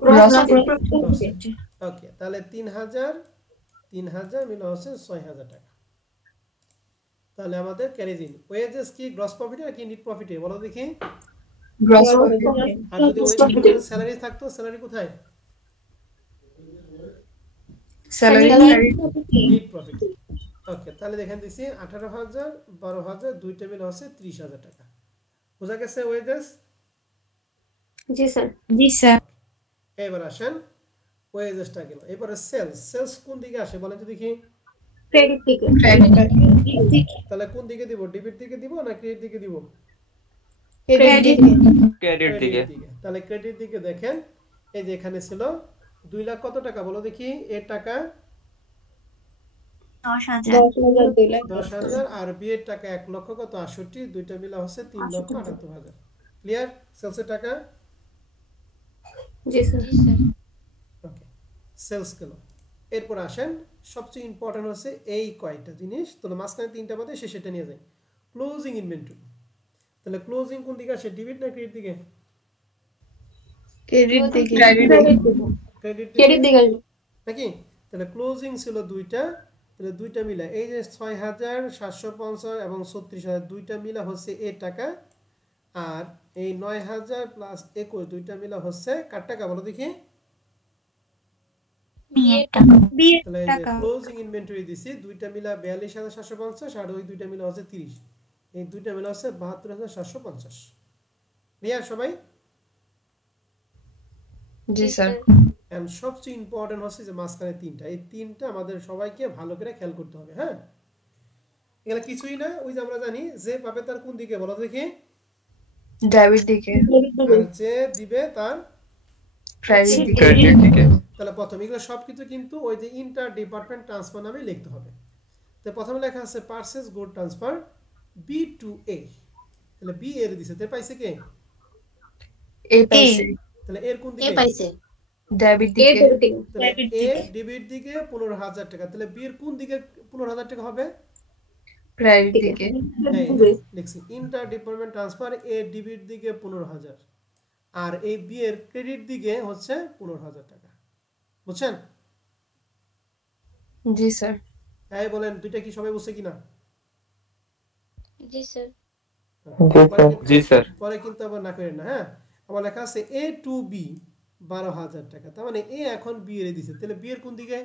Gross profit. ওকে, তাহলে 3,000 মিলে হচ্ছে 6,000 টাকা। তাহলে আমাদের ক্যারিজ ইন ওয়েজেস কি গ্রস প্রফিটে নাকি নেট প্রফিটে বলো দেখি? গ্রস আর যদি ওয়েজেস স্যালারি থাকতো, স্যালারি কোথায়? Salary net profit. ওকে, তাহলে দেখেন দিছি 18,000 12,000 দুইটা মিলে হচ্ছে 30,000 টাকা। বোঝা গেছে ওয়েজেস? জি স্যার। জি স্যার। এবার আসেন ওয়েজেসটা গেল। এবারে সেলস কোন দিকে আসে বলেন তো দেখি? ক্রেডিট দিকে। তাহলে কোন দিকে দিব? ডেবিট দিকে দিব না ক্রেডিট দিকে দিব? ক্রেডিট। ক্রেডিট দিকে। তাহলে ক্রেডিট দিকে দেখেন এই যে এখানে ছিল 2 লাখ কত টাকা বলো দেখি? এর টাকা 10,000। 10,000 আর বি এর টাকা 1 লক্ষ কত 68 দুইটা মিলে হচ্ছে 3,78,000। ক্লিয়ার? সেলসের টাকা? জি স্যার। ওকে, সেলস গেল। এরপর আসেন সবচেয়ে ইম্পর্টেন্ট হচ্ছে এই কয়টা জিনিস, তাহলে মাঝখানে তিনটা বাদে শেষেটা নিয়ে যাই। Closing inventory. তাহলে ক্লোজিং কোন দিকে আসে? ডেবিট না ক্রেডিট দিকে? ক্রেডিট দিকে। ক্রেডিট দিকে নাকি? তাহলে ক্লোজিং ছিল দুইটা, তাহলে দুইটা মিলা এই যে 6,750 এবং 36,000 দুইটা মিলা হচ্ছে এর টাকা, আর এই 9,000 প্লাস 21 দুইটা মিলা হচ্ছে কার টাকা বলো দেখি? বিয়ের টাকা। বিয়ের তাহলে এই যে টাকা। ক্লোজিং ইনভেন্টরি দিছি দুইটা মিলা 42,750 আর ওই দুইটা মিলা হচ্ছে 30, এই দুইটা মিলা হচ্ছে 72,750। ক্লিয়ার সবাই? জি স্যার। এন্ড সবচেয়ে ইম্পর্টেন্ট হচ্ছে যে মাঝখানে তিনটা, এই তিনটা আমাদের সবাইকে ভালো করে খেয়াল করতে হবে। হ্যাঁ, এগুলা কিছুই না, ওই যে আমরা জানি যে পাবে তার কোন দিকে বলো দেখি? ডেবিট দিকে। আর যে দিবে তার ক্রেডিট দিকে। ক্রেডিট দিকে। তাহলে প্রথমে এগুলো সবকিছু কিন্তু ওই যে ইন্টার ডিপার্টমেন্ট ট্রান্সফার নামে লিখতে হবে। তো প্রথমে লেখা আছে purchase good transfer B to A, তাহলে বি এর দিছে, তে পাইছে কে? এ পাইছে। তাহলে এর কোন কে দিকে? পাইছে? ডেবিট এ দিকে। ডেবিট দিকে। তাহলে Debit এ দিকে। ডেবিট দিকে 15,000 টাকা, তাহলে বি এর কোন দিকে 15,000 টাকা হবে? ক্রেডিট দিকে। এই লিখছি ইন্টার ডিপার্টমেন্ট ট্রান্সফার এ ডেবিট দিকে 15,000 আর এই বি এর ক্রেডিট দিকে হচ্ছে 15,000 টাকা। বুঝছেন? জি স্যার। তাই বলেন দুইটা কি সবাই বুঝছে কিনা? জি স্যার। জি স্যার। পরে কিন্তু আবার না করেন না। হ্যাঁ, আবার লেখা আছে এ টু বি 12,000 টাকা, তার মানে এ এখন বি এর দিছে, তাহলে বি এর কোন দিকে?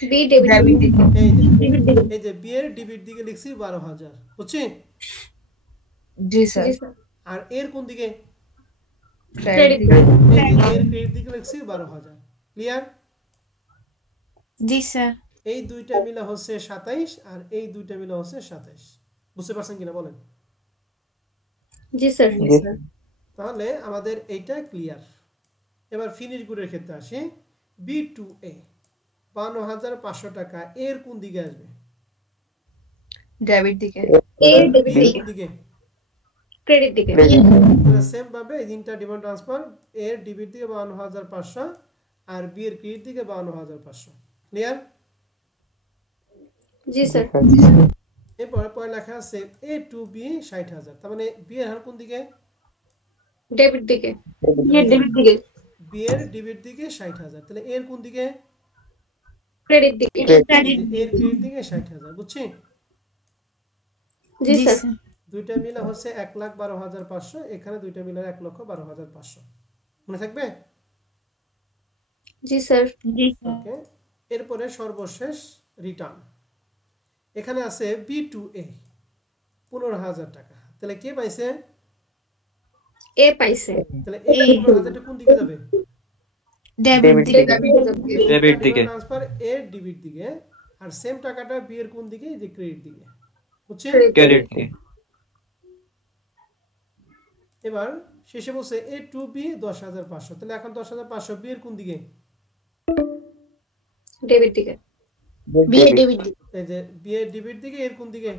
বি ডেবিট ডেবিট দিকে। এই যে বি এর ডেবিট দিকে লিখছি 12,000, বুঝছি? জি স্যার। জি স্যার। আর এর কোন দিকে? ক্রেডিট ক্রেডিট দিকে। এই যে এর ক্রেডিট দিকে লিখছি 12,000। ক্লিয়ার? জি স্যার। এই দুইটা মিলা হচ্ছে 27 আর এই দুইটা মিলা হচ্ছে 27। বুঝতে পারছেন কিনা বলেন? জি স্যার। জি স্যার। তাহলে আমাদের এইটা ক্লিয়ার। এবার ফিনিশ গুডের ক্ষেত্রে আসি। বি টু এ 52,500 টাকা, এর কোন দিকে আসবে? ডেবিট দিকে। এ ডেবিট এর দিকে। কোন দিকে? ক্রেডিট দিকে। সেম ভাবে ইন্টার ডিমান্ড ট্রান্সফার এর ডেবিট দিকে 52,500 আর বি এর ক্রেডিট দিকে 52,500। ক্লিয়ার? জি স্যার। এরপর পরে লেখা আছে এ টু বি 60,000, তার মানে বি এর হার কোন দিকে? ডেবিট দিকে। এ ডেবিট দিকে। বি এর ডেবিট দিকে 60,000, তাহলে এর কোন দিকে? ক্রেডিট দিকে। এর ক্রেডিট দিকে 60,000। বুঝছি? জি স্যার। দুইটা মিলা হচ্ছে 1,12,500, এখানে দুইটা মিলা 1,12,500। মনে থাকবে? জি স্যার। জি স্যার। ওকে, এরপরে সর্বশেষ রিটার্ন। এখানে আছে বি টু এ 15,000 টাকা, তাহলে কে পাইছে? এ পাইছে। তাহলে এই 15,000 কোন দিকে যাবে? ডেবিট দিকে। ডেবিট দিকে। ট্রান্সফার এর ডেবিট দিকে, আর সেম টাকাটা বি এর কোন দিকে? যে ক্রেডিট দিকে। বুঝছেন? ক্রেডিট দিকে। এবার শেষে বলছে এ টু বি 10,500, তাহলে এখন 10,500 বি এর কোন দিকে? ডেবিট দিকে। বি এ ডেবিট দিকে। এই যে বি এর ডেবিট দিকে, এর কোন দিকে?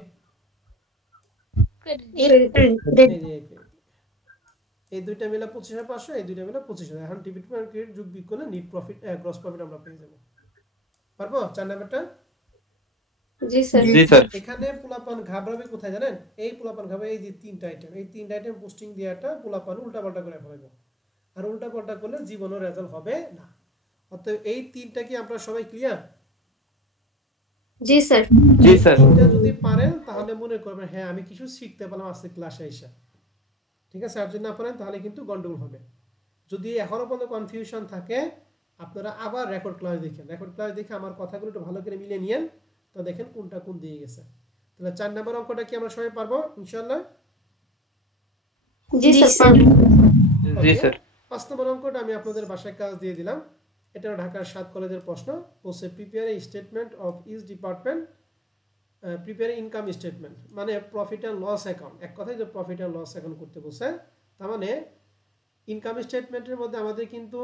এর এই যে এই দুইটা মিলে 25,500, এই দুইটা মিলে 25,000। এখন ডেবিট আর ক্রেডিট যোগ বিয়োগ করলে নেট প্রফিট গ্রস প্রফিট আমরা পেয়ে যাব। পারবো 4 নাম্বারটা? জি স্যার। জি স্যার। এখানে পোলাপান ঘাবড়াবে কোথায় জানেন? এই পোলাপান ঘাবড়াবে এই যে তিনটা আইটেম, এই তিনটা আইটেম পোস্টিং দিয়াটা পোলাপান উল্টাপাল্টা করে ফেলাবো, আর উল্টাপাল্টা করলে জীবনের রেজাল্ট হবে না। অতএব এই তিনটা কি আপনারা সবাই ক্লিয়ার? জি স্যার। জি স্যার। তিনটা যদি পারেন তাহলে মনে করবেন হ্যাঁ আমি কিছু শিখতে পারলাম আজকে ক্লাসে এসে। ঠিক আছে, আর যদি না পারেন তাহলে কিন্তু গন্ডগোল হবে। যদি এখনো পর্যন্ত কনফিউশন থাকে আপনারা আবার রেকর্ড ক্লাস দেখেন, রেকর্ড ক্লাস দেখে আমার কথাগুলো একটু ভালো করে মিলিয়ে নিয়েন, তো দেখেন কোনটা কোন দিয়ে গেছে। তাহলে 4 নাম্বার অঙ্কটা কি আমরা সবাই পারবো ইনশাআল্লাহ? জি স্যার পারবো। জি স্যার। 5 নম্বর অঙ্কটা আমি আপনাদের বাসায় কাজ দিয়ে দিলাম। এটা ঢাকার 7 কলেজের প্রশ্ন। বলছে prepare a statement of each department, prepare income statement মানে প্রফিট অ্যান্ড লস অ্যাকাউন্ট। এক কথায় যে প্রফিট অ্যান্ড লস অ্যাকাউন্ট করতে বলছে, তার মানে ইনকাম স্টেটমেন্টের মধ্যে আমাদের কিন্তু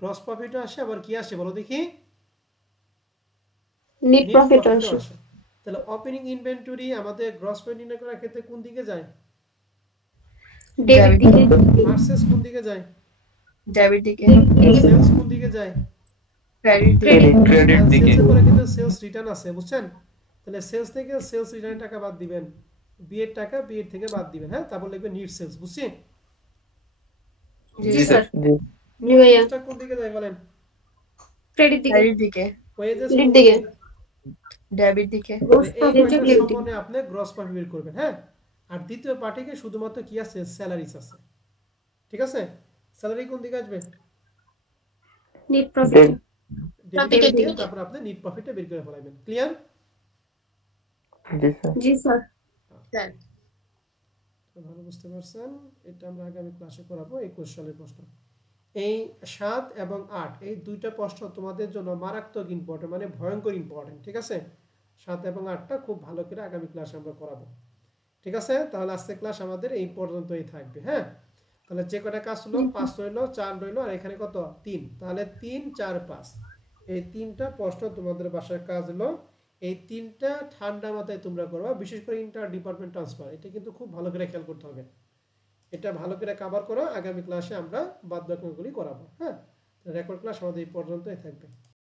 গ্রস প্রফিটও আসে, আবার কি আসে বলো দেখি? নেট প্রফিট প্রফিটও আসে। আসে। তাহলে ওপেনিং ইনভেন্টরি আমাদের গ্রস প্রফিট নির্ণয় করার ক্ষেত্রে কোন দিকে যায়? ডেবিট দিকে। ভার্সেস কোন দিকে যায়? ডেবিট দিকে। সেলস কোন দিকে যায়? ক্রেডিট দিকে। ক্রেডিট দিকে। সেলসের পরে কিন্তু সেলস রিটার্ন আছে, বুঝছেন? তাহলে সেলস থেকে সেলস রিটার্ন টাকা বাদ দিবেন, বি এর টাকা বি এর থেকে বাদ দিবেন, হ্যাঁ, তারপর লিখবেন নিট সেলস। বুঝছি? জি স্যার। জি জি ভাইয়া। এটা কোন দিকে যায় বলেন? ক্রেডিট দিকে। ক্রেডিট দিকে। ওয়েজেস ক্রেডিট দিকে। ডেবিট দিকে। গ্রস এই প্রফিট কয়টা ক্রেডিট দিকে। সম্বন্ধে আপনি গ্রস প্রফিট বের করবেন, হ্যাঁ। আর দ্বিতীয় পার্টিকে শুধুমাত্র কি আছে? স্যালারিজ আছে। ঠিক আছে, স্যালারি কোন দিকে আসবে? Net profit. ডেবিট দিয়ে তারপর আপনি নিট প্রফিটটা বের করে ফেলাবেন। ক্লিয়ার? জি স্যার। জি স্যার। স্যার। ভালো বুঝতে পারছেন। এটা আমরা আগামী ক্লাসে করাবো। 21 সালের প্রশ্ন। এই 7 এবং 8 এই দুইটা প্রশ্ন তোমাদের জন্য মারাত্মক ইম্পর্টেন্ট, মানে ভয়ঙ্কর ইম্পর্টেন্ট। ঠিক আছে, 7 এবং 8টা খুব ভালো করে আগামী ক্লাসে আমরা করাবো। ঠিক আছে, তাহলে আজকে ক্লাস আমাদের এই পর্যন্তই থাকবে। হ্যাঁ, তাহলে যে কটা কাজ হলো 5 রইলো, 4 রইলো, আর এখানে কত? 3। তাহলে 3 4 5 এই তিনটা প্রশ্ন তোমাদের বাসার কাজ হলো। এই তিনটা ঠান্ডা মাথায় তোমরা করবা, বিশেষ করে ইন্টার ডিপার্টমেন্ট ট্রান্সফার। এটা কিন্তু খুব ভালো করে খেয়াল করতে হবে। এটা ভালো করে কভার করো, আগামী ক্লাসে আমরা বাদ বাকিগুলি করাবো। হ্যাঁ, রেকর্ড ক্লাস আমাদের এই পর্যন্তই থাকবে।